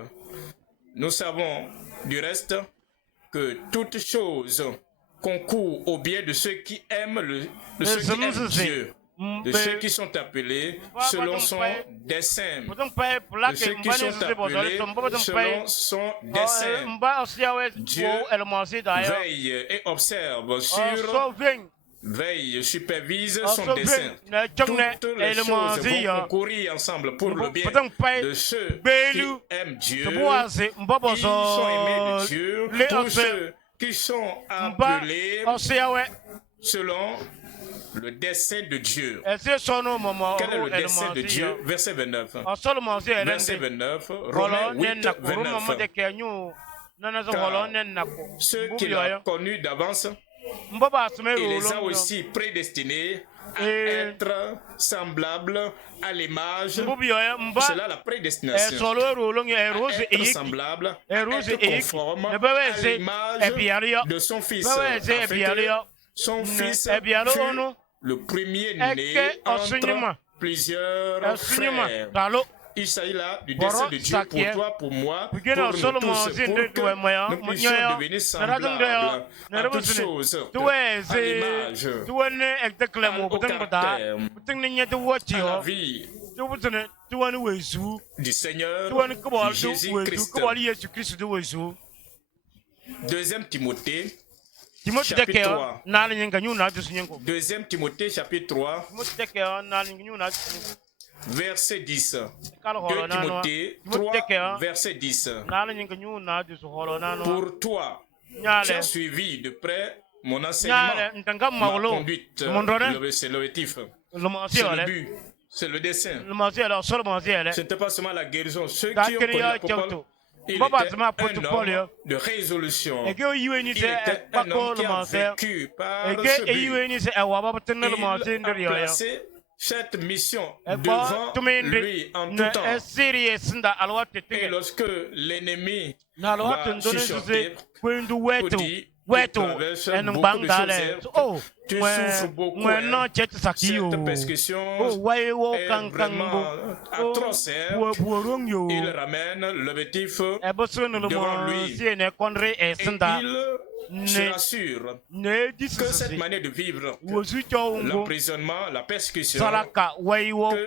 Nous savons du reste que toute chose concourt au bien de ceux qui aiment Dieu, de ceux qui sont appelés selon son dessein, de ceux qui sont appelés selon son dessein. Dieu veille et observe supervise son dessein. Toutes les choses vont concourir ensemble pour le bien de ceux qui aiment Dieu, qui sont aimés de Dieu, pour ceux qui sont appelés selon le dessein de Dieu. Quel est le dessein de Dieu? Verset 29. Verset 29, Romains 8, 29. Car ceux qu'il a connus d'avance, il les a aussi prédestinés à être semblable à l'image. C'est là la prédestination. Être semblable, être conforme à l'image de son fils. Son fils fut le premier-né entre plusieurs frères. Il s'agit là du dessein de Dieu pour toi, pour moi, pour nous tous, pour que nous puissions devenir semblables à toutes choses, à l'image, au caractère, à la vie du Seigneur Jésus-Christ. 2 Timothée, chapitre 3. 2 Timothée, chapitre 3. Verset 10. 2 Timothée 3, verset 10. Pour toi, tu as suivi de près mon enseignement, ma conduite. C'est l'objectif. C'est le but. C'est le dessein. Ce n'était pas seulement la guérison. Ceux qui ont connu la parole, il était un homme de résolution. Il était un homme qui a vécu par ce but. Il a placé cette mission devant lui en tout temps. Et lorsque l'ennemi va chuchoter pour dire, tu traverses beaucoup de choses, tu souffres beaucoup. Cette persécution est vraiment atroce. Il ramène l'objectif devant lui. Et il se rassure que cette manière de vivre, l'emprisonnement, la persécution, que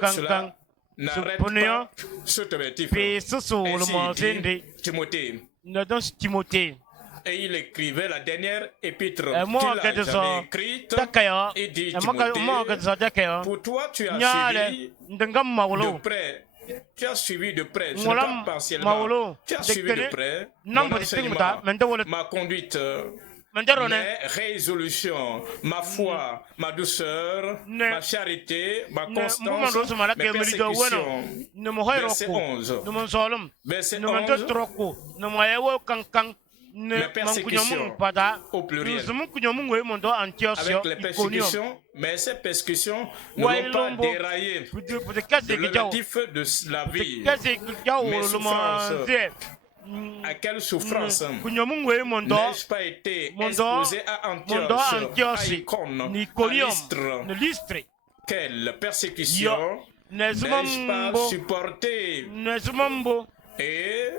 cela n'arrête pas cet objectif. Ainsi dit Timothée. Et il écrivait la dernière épître qu'il a jamais écrite. Il dit Timothée, pour toi tu as suivi de près. Tu as suivi de près, ce n'est pas partiellement. Tu as suivi de près mon enseignement, ma conduite, mes résolutions, ma foi, ma douceur, ma charité, ma constance, mes persécutions. Verset 11. Verset 11. Mes persécutions au pluriel. Avec les persécutions, mais ces persécutions ne vont pas dérailler de l'objectif de la vie. Mes souffrances. À quelle souffrance n'ai-je pas été exposé à Antioche, à Icône, à Lystre? Quelle persécution n'ai-je pas supporté? Et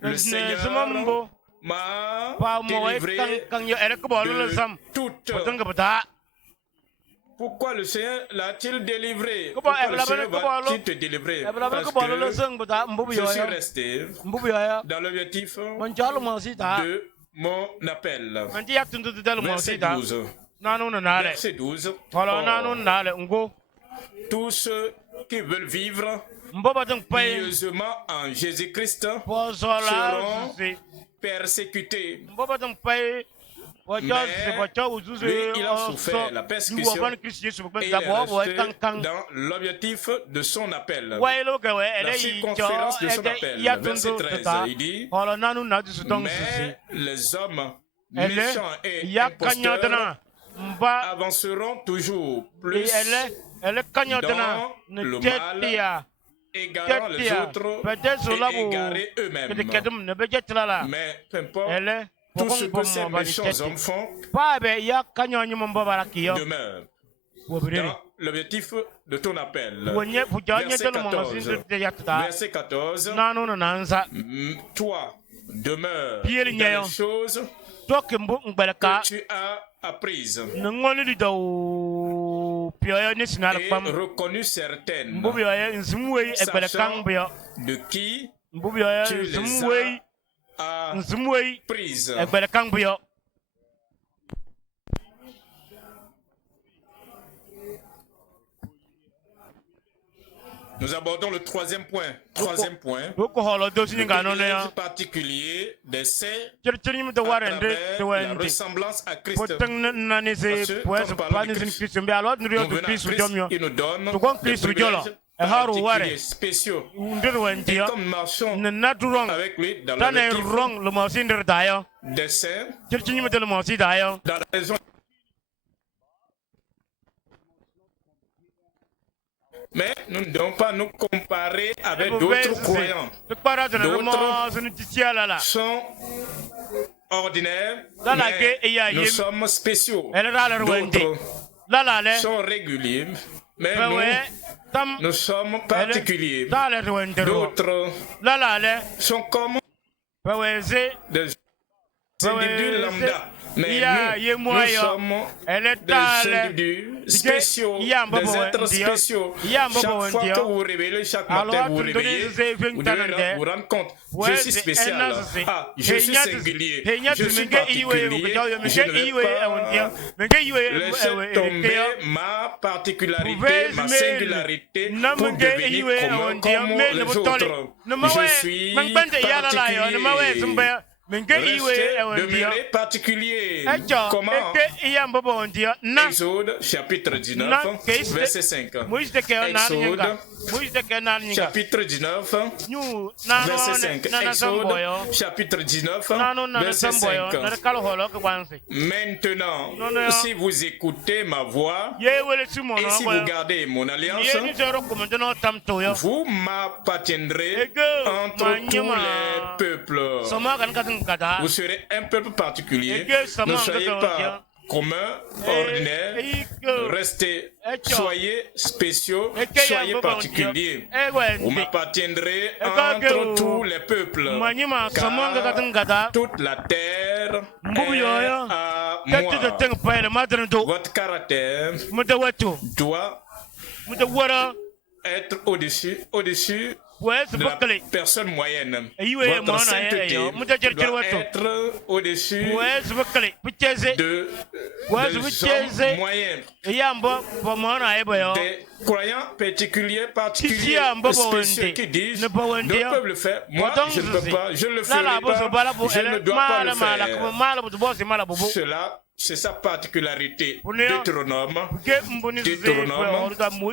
le Seigneur m'a délivré de toute. Pourquoi le Seigneur l'a-t-il délivré? Pourquoi le Seigneur va-t-il te délivrer? Parce que je suis resté dans l'objectif de mon appel. Verset 12. Verset 12. Tous ceux qui veulent vivre pieusement en Jésus-Christ seront persécutés. Mais lui, il a souffert la persécution et il est resté dans l'objectif de son appel. La circonférence de son appel. Verset 13, il dit, mais les hommes méchants et imposteurs avanceront toujours plus dans le mal, égarant les autres et égarer eux-mêmes. Mais peu importe, tout ce que ces méchants hommes font demeure dans l'objectif de ton appel. Verset 14. Verset 14. Toi, demeure dans les choses que tu as apprises et reconnu certaines, sachant de qui tu les as prises. Nous abordons le troisième point. Le privilège particulier d'essai à travers la ressemblance à Christ. Parce que, comme parlant de Christ, nous venons à Christ, il nous donne des privilèges particuliers, spéciaux. Et comme nous marchons avec lui dans l'objectif d'essai, dans la raison Mais nous ne devons pas nous comparer avec d'autres croyants. D'autres sont ordinaires, mais nous sommes spéciaux. D'autres sont réguliers, mais nous sommes particuliers. D'autres sont comme des individus lambda. Mais nous sommes des individus spéciaux, des êtres spéciaux. Chaque fois que vous réveillez, chaque matin vous réveillez, vous devez vous rendre compte, je suis spécial, je suis singulier, je suis particulier, je ne vais pas laisser tomber ma particularité, ma singularité pour devenir comme les autres. Je suis particulier. Demeurer particulier. Comment? Exode chapitre 19, verset 5. Exode chapitre 19, verset 5. Exode chapitre 19, verset 5. Maintenant, si vous écoutez ma voix et si vous gardez mon alliance, vous m'appartiendrez entre tous les peuples. Vous serez un peuple particulier. Ne soyez pas commun, ordinaire. Restez, soyez spéciaux, soyez particuliers. Vous m'appartiendrez entre tous les peuples. Car toute la terre est à moi. Votre caractère doit être au-dessus de la personne moyenne. Votre sainteté doit être au-dessus des hommes moyens. Des croyants particuliers, spéciaux qui disent d'autres peuvent le faire. Moi, je ne peux pas, je ne le ferai pas, je ne dois pas le faire. Cela, c'est sa particularité. Deutéronome,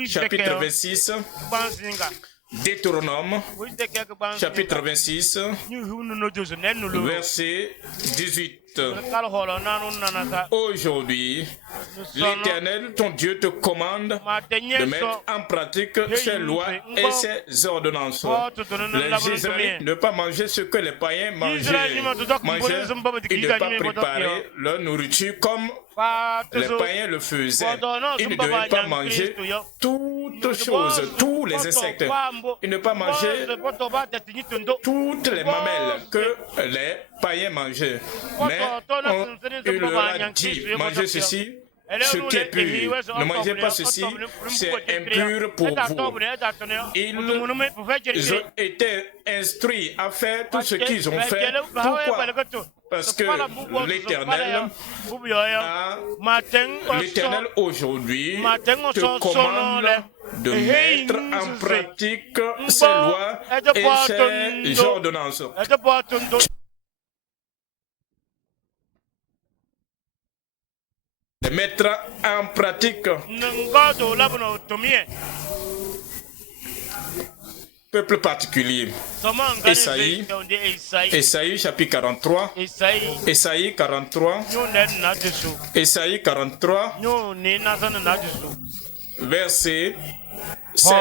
chapitre 26. Deutéronome, chapitre 26, verset 18. Aujourd'hui, l'Éternel, ton Dieu, te commande de mettre en pratique ses lois et ses ordonnances. Les Israélites ne pas manger ce que les païens mangeaient. Ils ne pas préparer leur nourriture comme les païens le faisaient. Ils ne devaient pas manger toutes choses, tous les insectes. Ils ne pas manger toutes les mamelles que les païens mangeaient. Mais il leur a dit, mangez ceci, ce qui est pur. Ne mangez pas ceci, c'est impur pour vous. Ils ont été instruits à faire tout ce qu'ils ont fait. Pourquoi? Parce que l'Éternel aujourd'hui te commande de mettre en pratique ses lois et ses ordonnances. De mettre en pratique. Peuple particulier. Esaïe chapitre 43. Esaïe 43. Esaïe 43. Verset 7.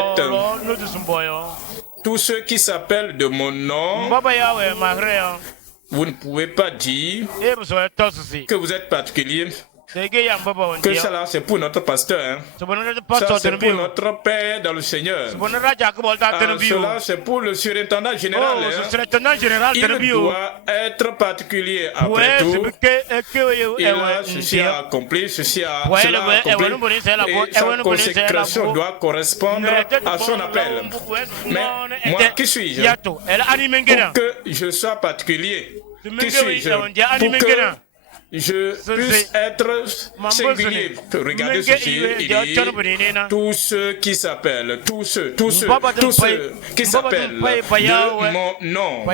Tous ceux qui s'appellent de mon nom, vous ne pouvez pas dire que vous êtes particulier. Que cela c'est pour notre pasteur, ça c'est pour notre Père dans le Seigneur. Cela c'est pour le surintendant général. Il doit être particulier. Après tout, il a ceci à accomplir, cela a accompli, et sa consécration doit correspondre à son appel. Mais moi, qui suis-je pour que je sois particulier? Qui suis-je pour que je puisse être singulier? Regardez ceci, il dit tous ceux qui s'appellent, tous ceux qui s'appellent de mon nom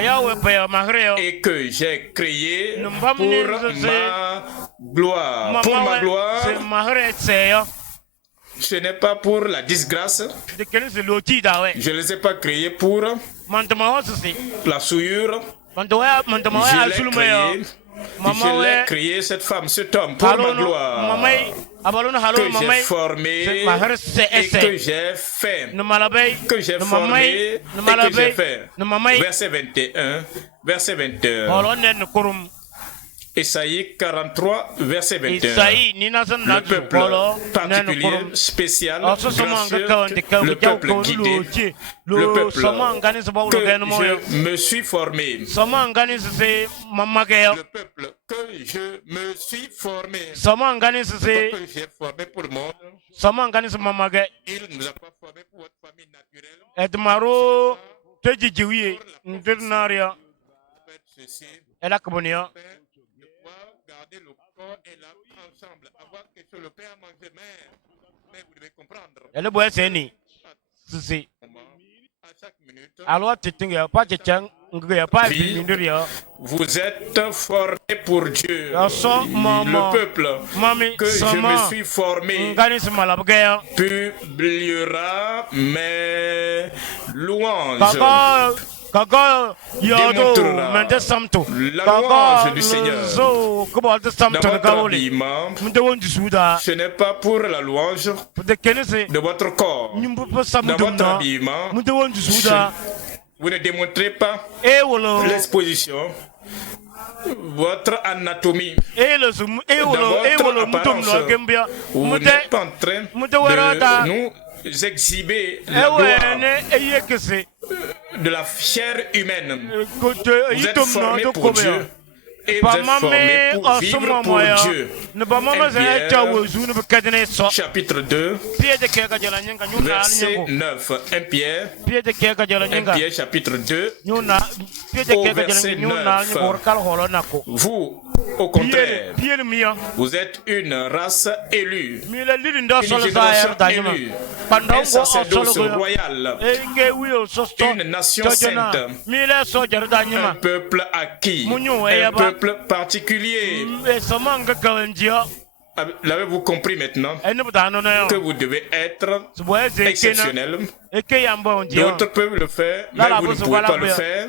et que j'ai créé pour ma gloire. Pour ma gloire, ce n'est pas pour la disgrâce. Je ne les ai pas créés pour la souillure. Je l'ai créé, cette femme, cet homme, pour ma gloire. j'ai formé et que j'ai fait. Que j'ai formé et que j'ai fait. Verset 21. Verset 21. Esaïe 43, verset 21. Le peuple particulier, spécial, gracieux, le peuple guidé, le peuple que je me suis formé. Le peuple que je me suis formé. Le peuple que j'ai formé pour le monde. Il ne nous a pas formé pour votre famille naturelle. Garder le corps et l'âme ensemble. Avoir quelque chose le pain à manger, mais vous devez comprendre. À chaque minute, vous êtes formé pour Dieu. Le peuple que je me suis formé publiera mes louanges. Démontrera la louange du Seigneur. Dans votre habillement, ce n'est pas pour la louange de votre corps. Dans votre habillement, vous ne démontrez pas l'exposition, votre anatomie, dans votre apparence. Vous n'êtes pas en train de nous exhiber la gloire de la chair humaine. Vous êtes formés pour Dieu et vous êtes formés pour vivre pour Dieu. Chapitre 2, verset 9. 1 Pierre, chapitre 2, au verset 9. Vous, au contraire, vous êtes une race élue, une génération élue, un sacerdoce royal, une nation sainte, un peuple acquis, un peuple particulier. L'avez-vous compris maintenant que vous devez être exceptionnel? D'autres peuvent le faire, mais vous ne pouvez pas le faire.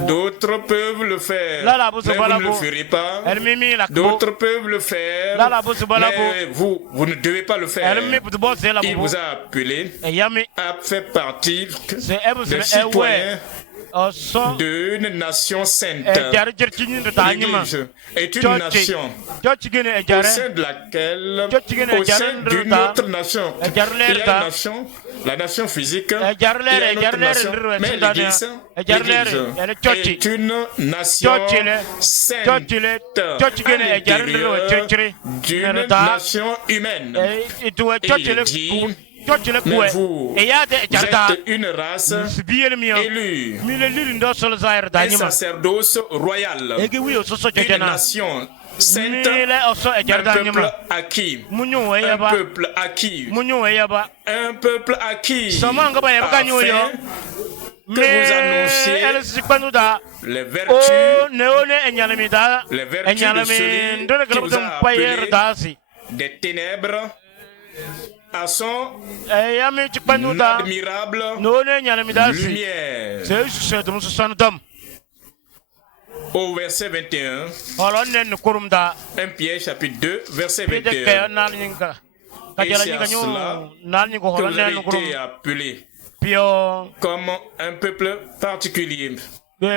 D'autres peuvent le faire, mais vous ne le ferez pas. D'autres peuvent le faire, mais vous ne devez pas le faire. Il vous a appelé à faire partie des citoyens d'une nation sainte. L'Église est une nation au sein de laquelle, au sein d'une autre nation, il y a une nation, la nation physique, il y a une autre nation, mais l'Église est une nation sainte à l'intérieur d'une nation humaine. Et il dit, mais vous êtes une race élue, un sacerdoce royal, une nation sainte, un peuple acquis, un peuple acquis, un peuple acquis, afin que vous annonciez les vertus de celui qui vous a appelé des ténèbres à son admirable lumière. Au verset 21, 1 Pierre chapitre 2, verset 21. Et c'est à cela que vous avez été appelés comme un peuple particulier,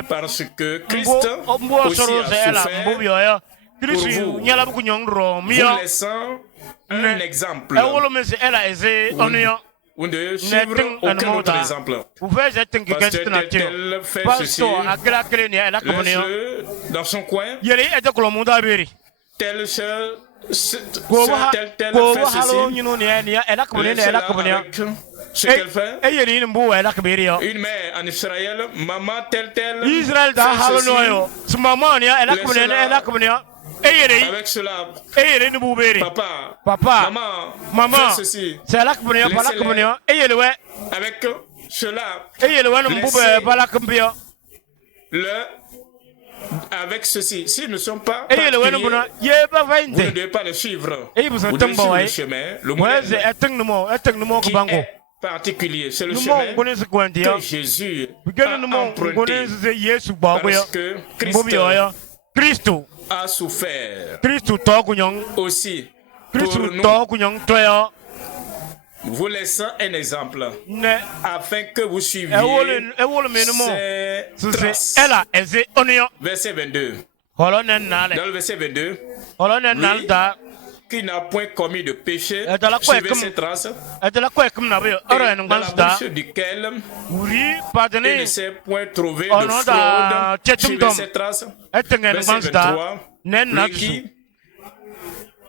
parce que Christ aussi a souffert pour vous, vous laissant un exemple. Vous ne devez suivre aucun autre exemple. Parce que tel fait ceci, laisse-le dans son coin. Tel fait ceci, laisse-la avec ce qu'elle fait. Une mère en Israël, maman tel fait ceci, laisse-la avec cela, papa, maman, fais ceci. Avec cela, avec ceci. S'ils ne sont pas particuliers, vous ne devez pas les suivre. Vous devez suivre le chemin, le modèle qui est particulier. C'est le chemin que Jésus a emprunté, parce que Christ a souffert aussi pour nous, vous laissant un exemple afin que vous suiviez ces traces. Verset 22. Dans le verset 22, lui qui n'a point commis de péché, suivez ces traces, dans la bouche duquel il ne s'est point trouvé de fraude, suivez ces traces. Verset 23,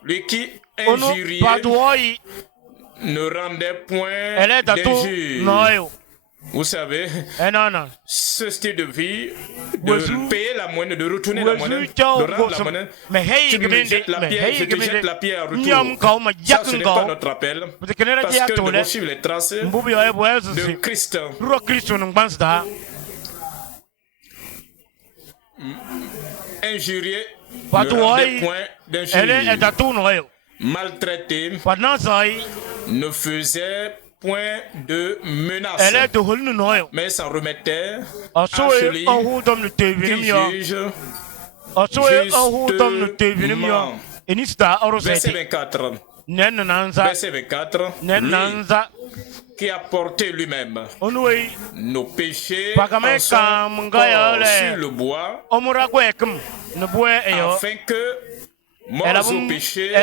lui qui injuriait ne rendait point d'injure. Vous savez, ce style de vie, de payer la monnaie, de retourner la monnaie, de rendre la monnaie, tu me jettes la pierre, je te jette la pierre en retour. Ça, ce n'est pas notre appel, parce que nous devons suivre les traces de Christ. Injurier ne rendait point d'injure. Maltraité ne faisait point de menace, mais s'en remettait à celui qui juge justement. Verset 24. Verset 24. Lui qui a porté lui-même nos péchés en son corps sur le bois, afin que, morts au péché,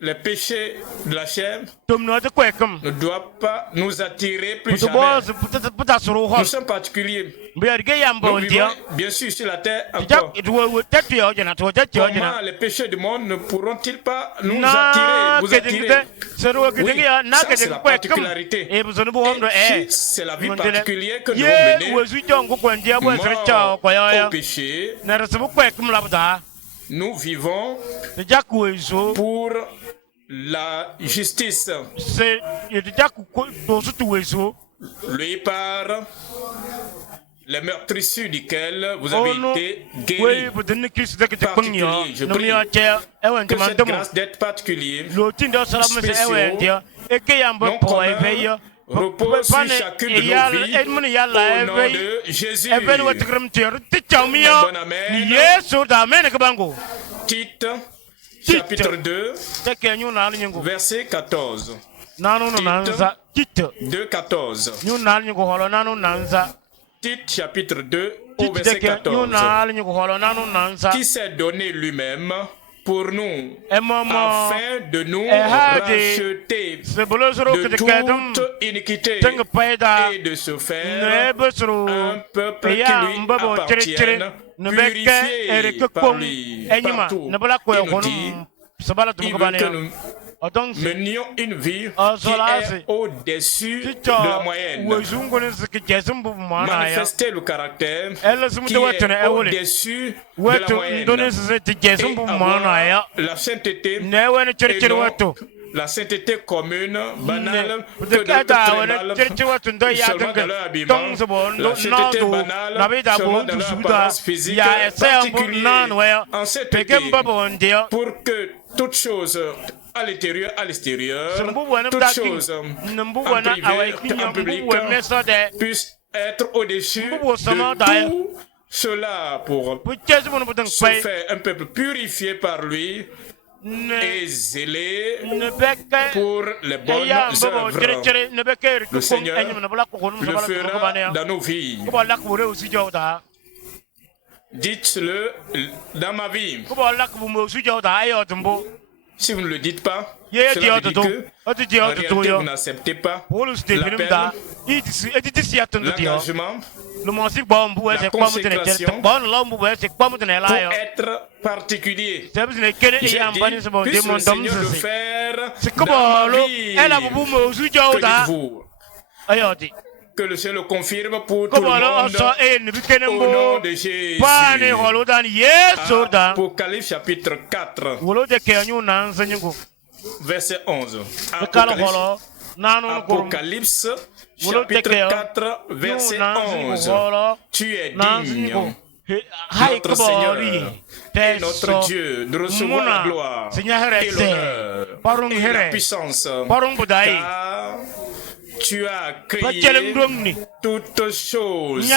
les péchés de la chair ne doivent pas nous attirer plus jamais. Nous sommes particuliers. Nous vivons bien sûr sur la terre encore. Comment les péchés du monde ne pourront-ils pas nous attirer, vous attirer? Oui, ça c'est la particularité. Et c'est la vie particulière que nous menons. Morts au péché, nous vivons pour la justice. Lui par les meurtrissures duquel vous avez été guéris. Particulier, je prie que cette grâce d'être particulier, spéciaux, non commun, repose sur chacune de nos vies au nom de Jésus. Un bon amen. Tite, chapitre 2, verset 14. Tite 2, 14. Tite, chapitre 2, au verset 14. Qui s'est donné lui-même pour nous, afin de nous racheter de toute iniquité et de se faire un peuple qui lui appartienne, purifié par lui partout. Il nous dit, il veut que nous menions une vie qui est au-dessus de la moyenne. Manifester le caractère qui est au-dessus de la moyenne. Et avoir la sainteté et non la sainteté commune, banale, que d'autres très mal, seulement dans leur habillement. La sainteté banale, seulement dans leur apparence physique, particulière en cette vie, pour que toute chose à l'intérieur, à l'extérieur, toute chose en privé, en public, puisse être au-dessus de tout cela pour se faire un peuple purifié par lui et zélé pour les bonnes œuvres. Le Seigneur le fera dans nos vies. Dites-le dans ma vie. Si vous ne le dites pas, cela veut dire que en réalité, vous n'acceptez pas l'appel, l'engagement, la consécration pour être particulier. J'ai dit, puisse le Seigneur le faire dans ma vie. Que dites-vous? Que le Seigneur le confirme pour tout le monde au nom de Jésus. Apocalypse chapitre 4, verset 11. Apocalypse chapitre 4, verset 11. Tu es digne, notre Seigneur et notre Dieu, de recevoir la gloire et l'honneur et la puissance, car tu as créé toutes choses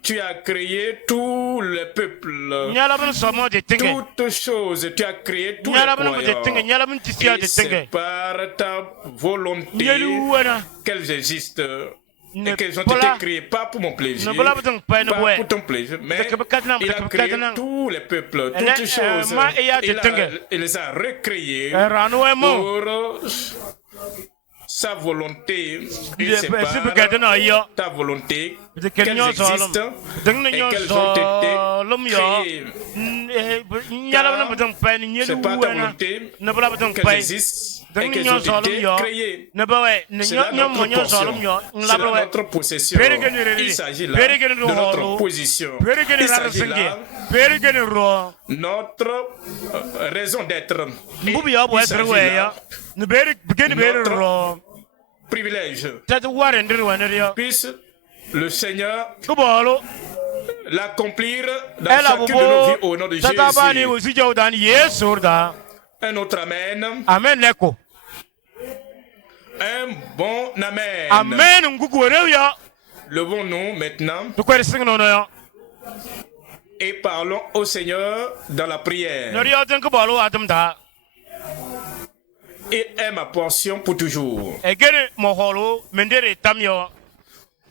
Tu as créé tout le peuple, toutes choses, tu as créé tout le royaume. Et c'est par ta volonté qu'elles existent et qu'elles ont été créées, pas pour mon plaisir, pas pour ton plaisir, mais il a créé tous les peuples, toutes choses. Il les a recréées pour sa volonté, et c'est par ta volonté qu'elles existent et qu'elles ont été créées. C'est par ta volonté qu'elles existent et qu'elles ont été créées. C'est là notre portion, c'est là notre possession. Il s'agit là de notre position. Il s'agit là notre raison d'être. Il s'agit là notre privilège. Puisse le Seigneur l'accomplir dans chacune de nos vies au nom de Jésus. Un autre amen. Amen. Un bon amen. Amen. Levons-nous maintenant et parlons au Seigneur dans la prière. Il est ma portion pour toujours.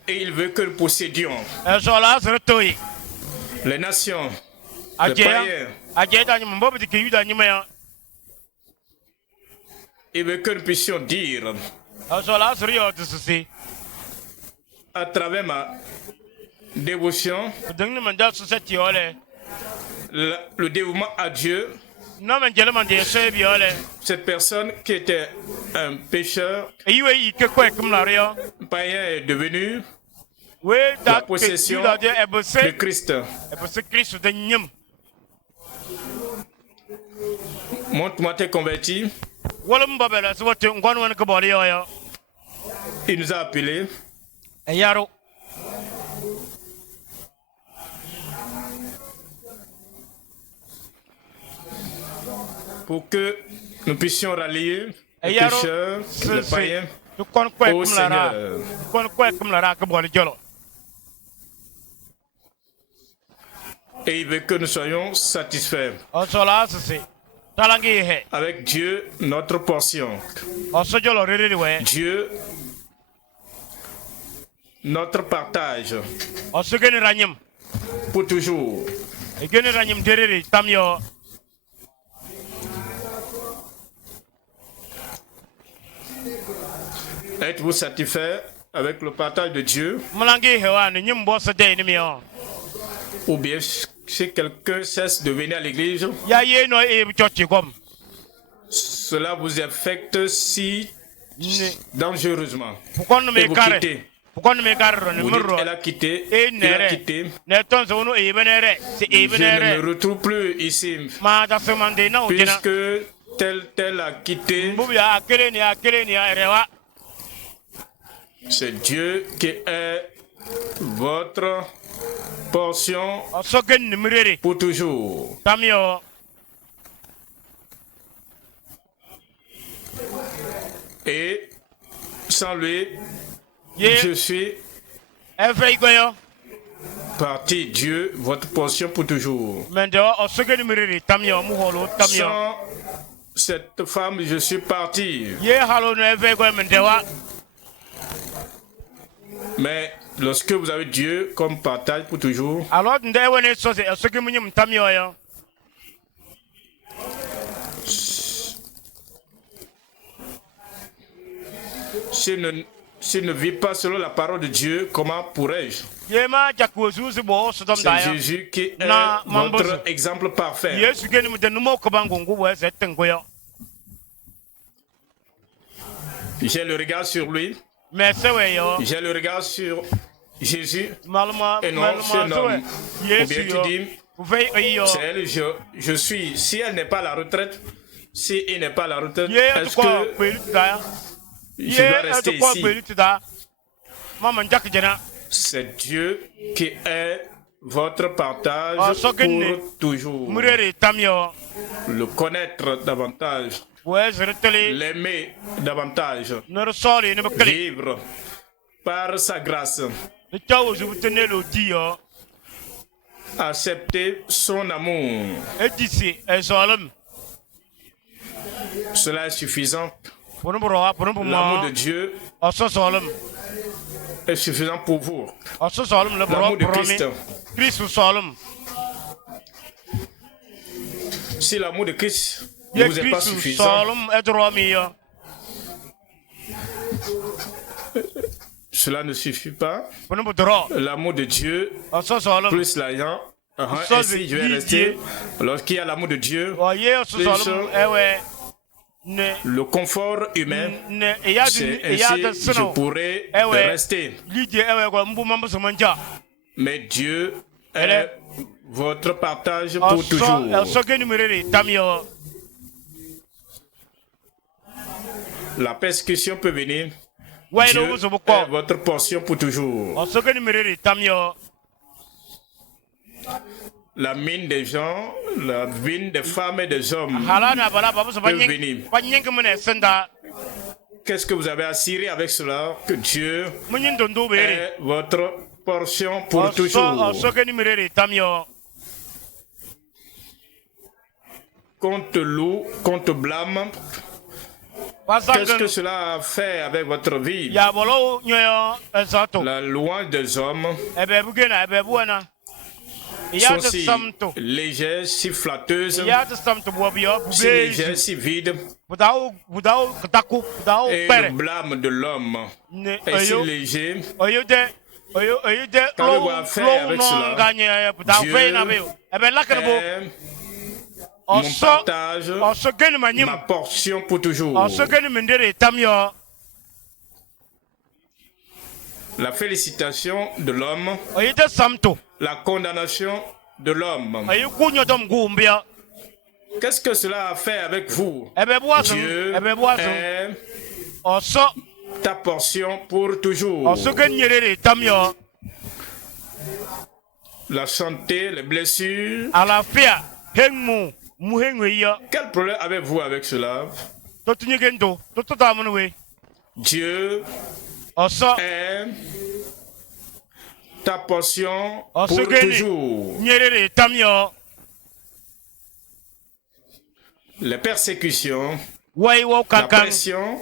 Et il veut que nous possédions les nations, les païens. Il veut que nous puissions dire à travers ma dévotion le dévouement à Dieu. Cette personne qui était un pécheur, païen, est devenue la possession de Christ. Montre-moi tes convertis. Il nous a appelés pour que nous puissions rallier les pécheurs, les païens au Seigneur. Et il veut que nous soyons satisfaits avec Dieu, notre portion. Dieu, notre partage pour toujours. Êtes-vous satisfait avec le partage de Dieu? Ou bien si quelqu'un cesse de venir à l'église, cela vous affecte si dangereusement. Et vous quittez. Vous dites, elle a quitté, il a quitté. Je ne me retrouve plus ici. Puisque tel a quitté. C'est Dieu qui est votre portion pour toujours. Et sans lui, je suis parti. Dieu, votre portion pour toujours. Sans cette femme, je suis parti. Mais lorsque vous avez Dieu comme partage pour toujours, s'il ne vit pas selon la parole de Dieu, comment pourrais-je? C'est Jésus qui est notre exemple parfait. J'ai le regard sur lui. J'ai le regard sur Jésus et non sur un homme. Ou bien tu dis, c'est elle, je suis. Si elle n'est pas à la retraite, si il n'est pas à la retraite, est-ce que je dois rester ici? C'est Dieu qui est votre partage pour toujours. Le connaître davantage. L'aimer davantage. Vivre par sa grâce. accepter son amour. Cela est suffisant. L'amour de Dieu est suffisant pour vous. L'amour de Christ. Si l'amour de Christ ne vous est pas suffisant, cela ne suffit pas. L'amour de Dieu plus l'argent. Ainsi, je vais rester. Lorsqu'il y a l'amour de Dieu, le confort humain, c'est ainsi je pourrais rester. Mais Dieu est votre partage pour toujours. La persécution peut venir. Dieu est votre portion pour toujours. La mine des gens, la mine des femmes et des hommes peut venir. Qu'est-ce que vous avez à cirer avec cela? Que Dieu est votre portion pour toujours. Qu'on te loue, qu'on te blâme. Qu'est-ce que cela a fait avec votre vie? La louange des hommes sont si légères, si flatteuses, si légères, si vides. Et le blâme de l'homme est si léger. Qu'avez-vous à faire avec cela? Dieu est mon partage, ma portion pour toujours. La félicitation de l'homme, la condamnation de l'homme. Qu'est-ce que cela a fait avec vous? Dieu est ta portion pour toujours. La santé, les blessures. Quel problème avez-vous avec cela? Dieu est ta portion pour toujours. Les persécutions, la pression,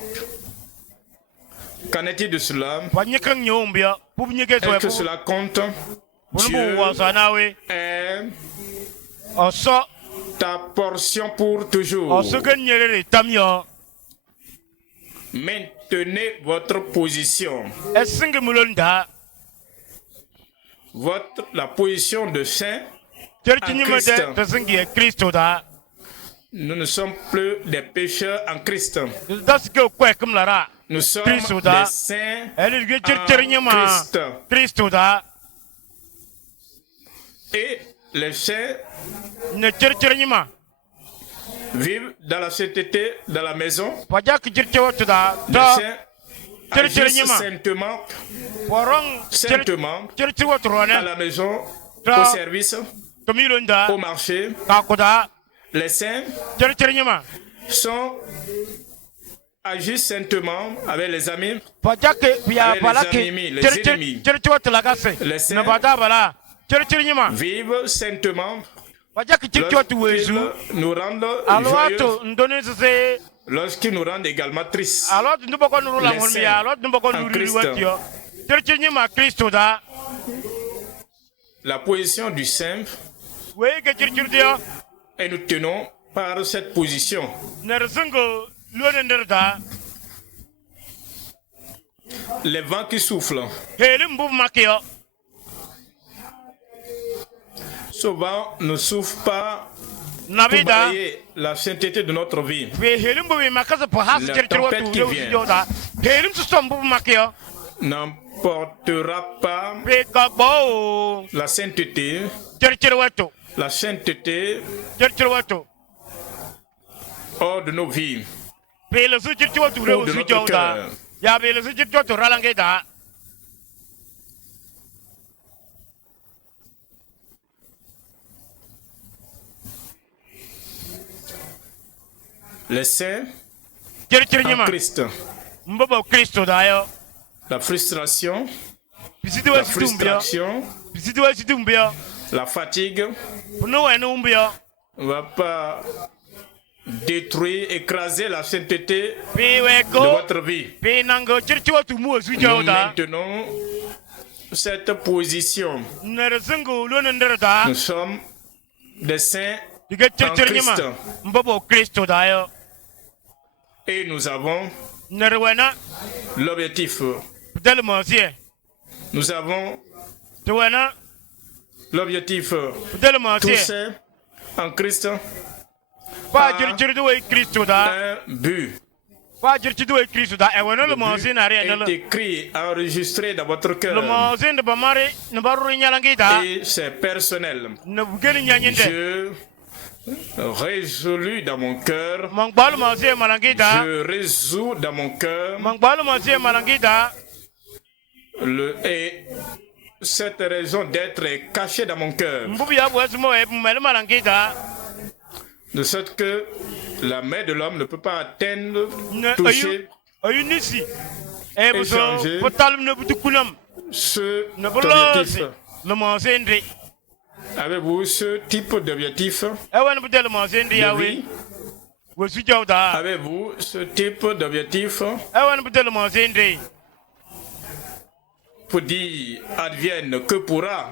qu'en est-il de cela? Est-ce que cela compte? Dieu est ta portion pour toujours. Maintenez votre position. La position de saint en Christ. Nous ne sommes plus des pécheurs en Christ. Nous sommes des saints en Christ. Et les saints vivent dans la sainteté, dans la maison. Les saints agissent saintement à la maison, au service, au marché. Les saints agissent saintement avec les amis, les ennemis. Les saints vivent saintement lorsqu'ils nous rendent joyeux, lorsqu'ils nous rendent également tristes. Les saints en Christ. La position du saint, et nous tenons par cette position. Les vents qui soufflent, souvent ne souffrent pas pour balayer la sainteté de notre vie. La tempête qui vient n'emportera pas la sainteté. La sainteté hors de nos vies, hors de notre cœur. Les saints en Christ. La frustration, la frustration la fatigue ne va pas détruire, écraser la sainteté de votre vie. Nous maintenons cette position. Nous sommes des saints en Christ. Et nous avons l'objectif. Nous avons l'objectif. Tous saints en Christ. Un but. Est écrit, enregistré dans votre cœur. Et c'est personnel. Je résolu dans mon cœur. Je résous dans mon cœur. Et cette raison d'être est cachée dans mon cœur. De sorte que la main de l'homme ne peut pas atteindre, toucher et changer ce objectif. Avez-vous ce type d'objectif de vie? Avez-vous ce type d'objectif pour dire advienne que pourra?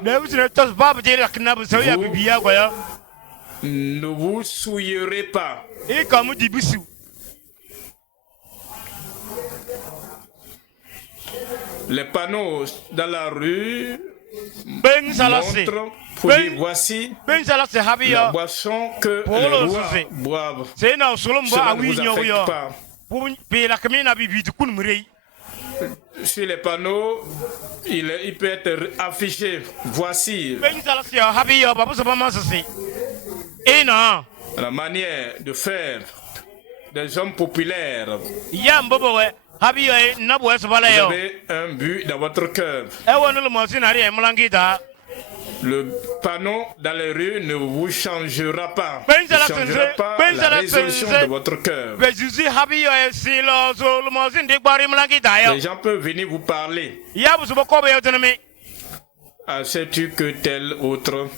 Ne vous souillerez pas. Les panneaux dans la rue montrent pour dire voici la boisson que les rois boivent. Cela ne vous affecte pas. Sur les panneaux, il peut être affiché voici la manière de faire des hommes populaires. Vous avez un but dans votre cœur. Le panneau dans les rues ne vous changera pas. Ne changera pas la résolution de votre cœur. Les gens peuvent venir vous parler. Sais-tu que tel autre,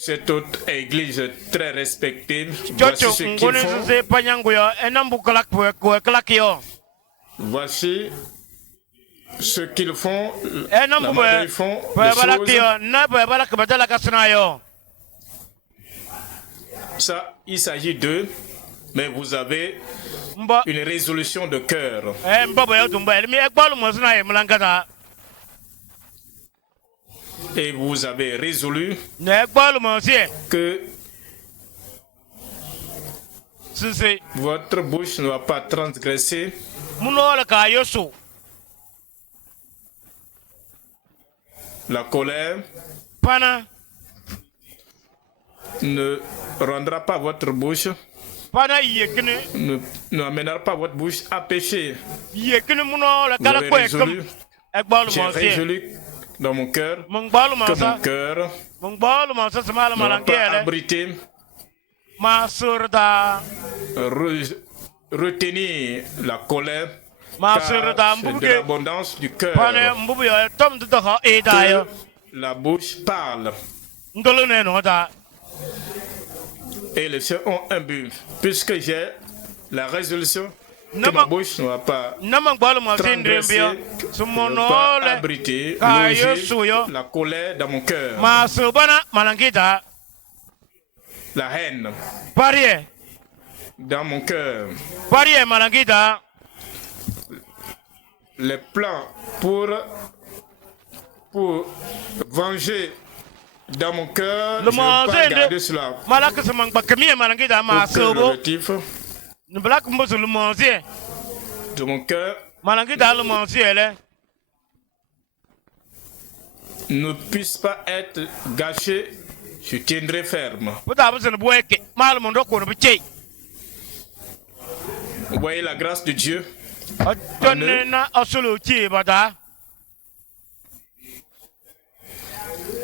cette autre église très respectée, voici ce qu'ils font. Voici ce qu'ils font, la manière ils font les choses. Ça, il s'agit d'eux, mais vous avez une résolution de cœur. Et vous avez résolu que votre bouche ne va pas transgresser la colère, ne rendra pas votre bouche, ne amènera pas votre bouche à pécher. Vous avez résolu, j'ai résolu dans mon cœur que mon cœur ne va pas abriter, retenir la colère, car c'est de l'abondance du cœur que la bouche parle. Et les cieux ont un but, puisque j'ai la résolution que ma bouche ne va pas transgresser, ne va pas abriter, loger la colère dans mon cœur, la haine dans mon cœur, les plans pour venger dans mon cœur, je ne vais pas garder cela. Pour que l'objectif de mon cœur ne puisse pas être gâché, je tiendrai ferme. Vous voyez la grâce de Dieu en eux.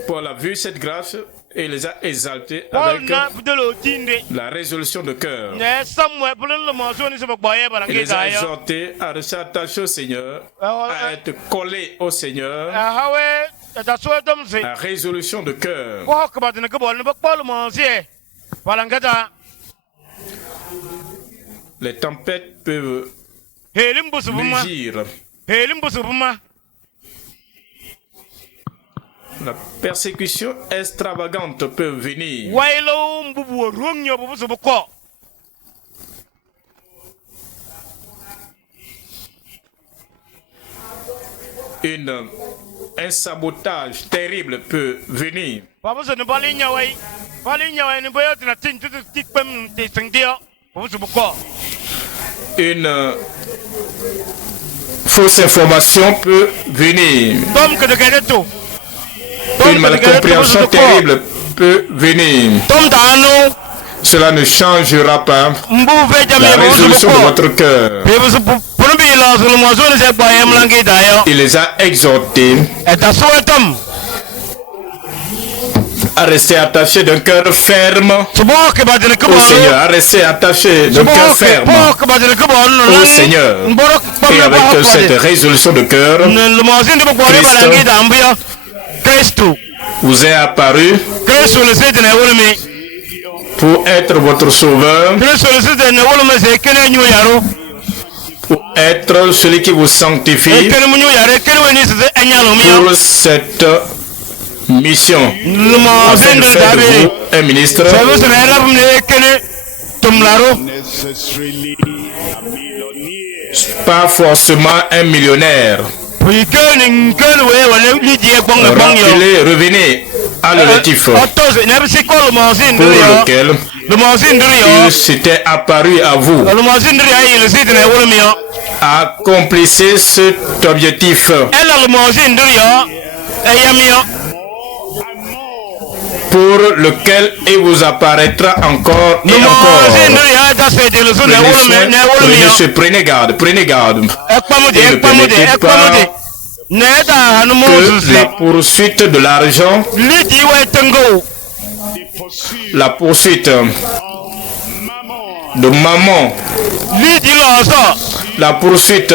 Paul a vu cette grâce et les a exaltés avec la résolution de cœur. Il les a exhortés à rester attachés au Seigneur, à être collés au Seigneur, La résolution de cœur. Les tempêtes peuvent mugir. La persécution extravagante peut venir. Un sabotage terrible peut venir. Une fausse information peut venir. Une malcompréhension terrible peut venir. Cela ne changera pas la résolution de votre cœur. Il les a exhortés à rester attachés d'un cœur ferme au Seigneur, à rester attachés d'un cœur ferme au Seigneur. Et avec cette résolution de cœur, Christ vous est apparu pour être votre sauveur, pour être celui qui vous sanctifie pour cette mission, afin de faire de vous un ministre, pas forcément un millionnaire. Rappelez, revenez à l'objectif pour lequel il s'était apparu à vous. Accomplissez cet objectif pour lequel il vous apparaîtra encore et encore. Prenez garde. Et ne permettez pas que la poursuite de l'argent, la poursuite de maman, la poursuite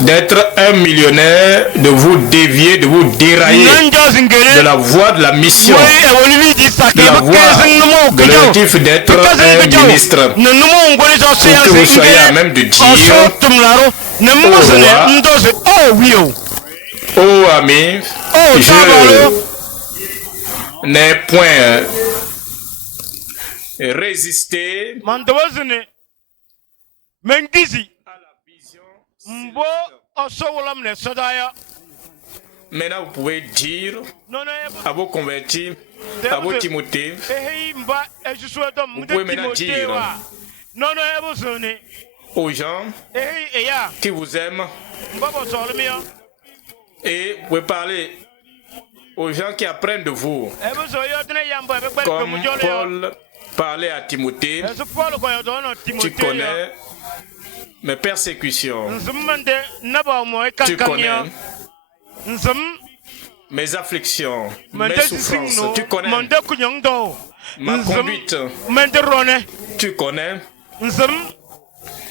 d'être un millionnaire, de vous dévier, de vous dérailler de la voie de la mission, de la voie de l'objectif d'être un ministre, pour que vous soyez à même de dire oh ami, je n'ai point résisté à la vision. Maintenant, vous pouvez dire à vos convertis, à vos Timothées, vous pouvez maintenant dire aux gens qui vous aiment, et vous pouvez parler aux gens qui apprennent de vous, comme Paul parlait à Timothée. Tu connais mes persécutions, tu connais mes afflictions, mes souffrances, tu connais ma conduite, tu connais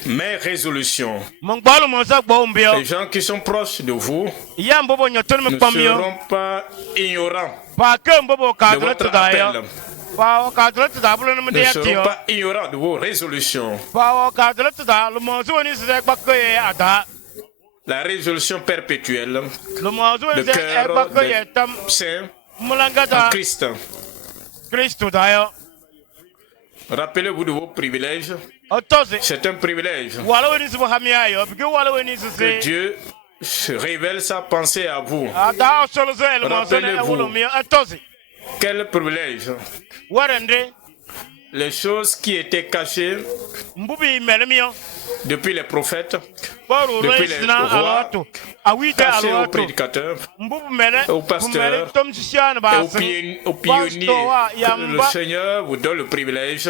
mes résolutions. Les gens qui sont proches de vous ne seront pas ignorants de votre appel, ne seront pas ignorants de vos résolutions. La résolution perpétuelle, le cœur des saints en Christ. Rappelez-vous de vos privilèges. C'est un privilège que Dieu révèle sa pensée à vous. Rappelez-vous, quel privilège. Les choses qui étaient cachées depuis les prophètes, depuis les rois, cachées aux prédicateurs, aux pasteurs et aux pionniers, que le Seigneur vous donne le privilège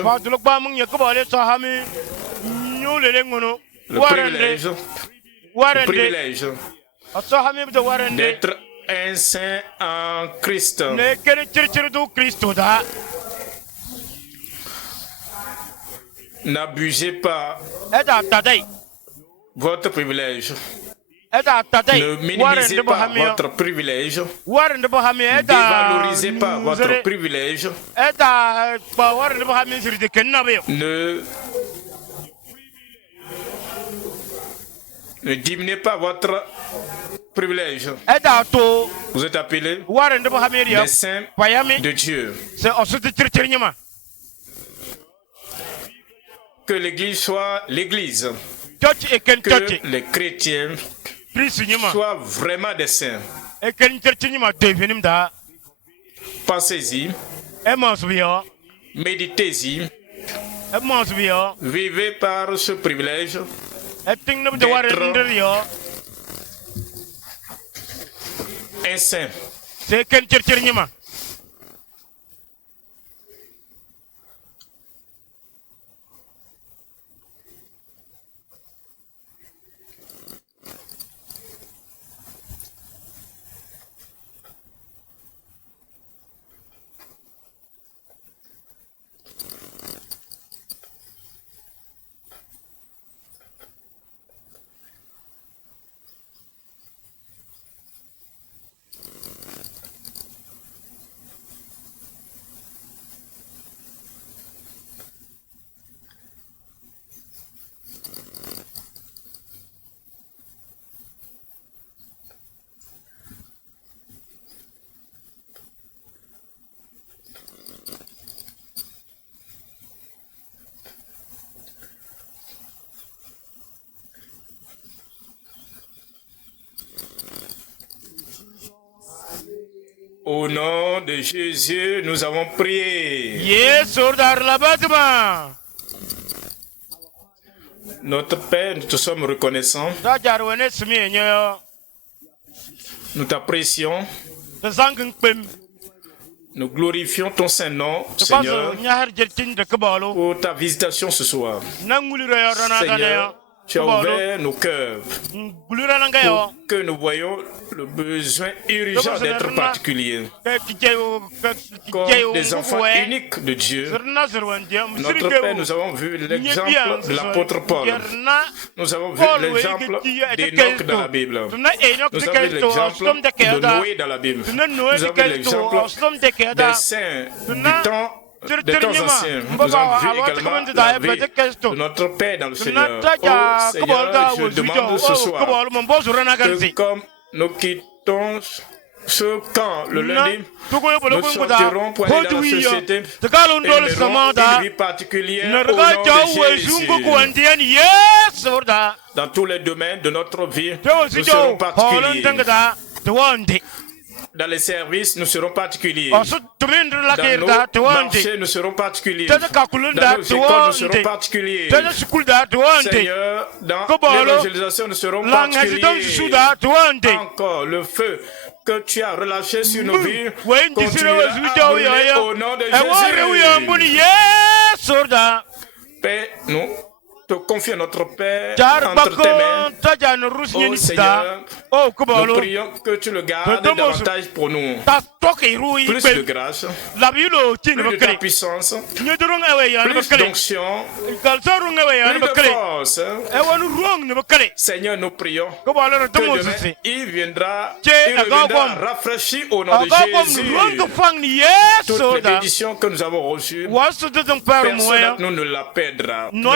d'être un saint en Christ. N'abusez pas votre privilège. Ne minimisez pas votre privilège. Ne dévalorisez pas votre privilège. Ne diminuez pas votre privilège. Vous êtes appelés les saints de Dieu. Que l'Église soit l'Église. Que les chrétiens soient vraiment des saints. Pensez-y. Méditez-y. Vivez par ce privilège d'être un saint. Au nom de Jésus, nous avons prié. Notre Père, nous te sommes reconnaissants. Nous t'apprécions. Nous glorifions ton Saint-Nom, Seigneur, pour ta visitation ce soir. Seigneur, tu as ouvert nos cœurs pour que nous voyions le besoin urgent d'être particulier. Comme des enfants uniques de Dieu, notre Père, nous avons vu l'exemple de l'apôtre Paul. Nous avons vu l'exemple d'Enoch dans la Bible. Nous avons vu l'exemple de Noé dans la Bible. Nous avons vu l'exemple des saints du temps des temps anciens. Nous avons vu également la vie de notre Père dans le Seigneur. Oh Seigneur, je demande ce soir que comme nous quittons ce camp le lundi, nous sortirons pour aller dans la société et nous aurons une vie particulière au nom de Jésus. Dans tous les domaines de notre vie, nous serons particuliers. Dans les services, nous serons particuliers. Dans nos marchés, nous serons particuliers. Dans nos écoles, nous serons particuliers. Seigneur, dans l'évangélisation, nous serons particuliers. Encore le feu que tu as relâché sur nos vies continuera à brûler au nom de Jésus. Père, nous te confions notre Père entre tes mains. Oh Seigneur, nous prions que tu le gardes davantage pour nous. Plus de grâce, plus de ta puissance, plus d'onction, plus de force. Seigneur, nous prions que demain, il viendra rafraîchi au nom de Jésus. Toutes les bénédictions que nous avons reçues, personne nous ne la perdra. Nous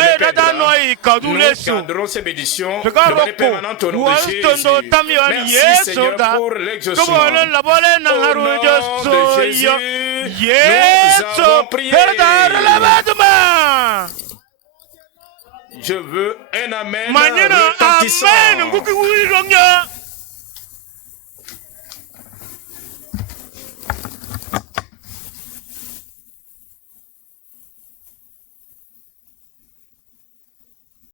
garderons ces bénédictions de manière permanente au nom de Jésus. Merci Seigneur pour l'exaucement. Au nom de Jésus, nous avons prié. Je veux un amen retentissant.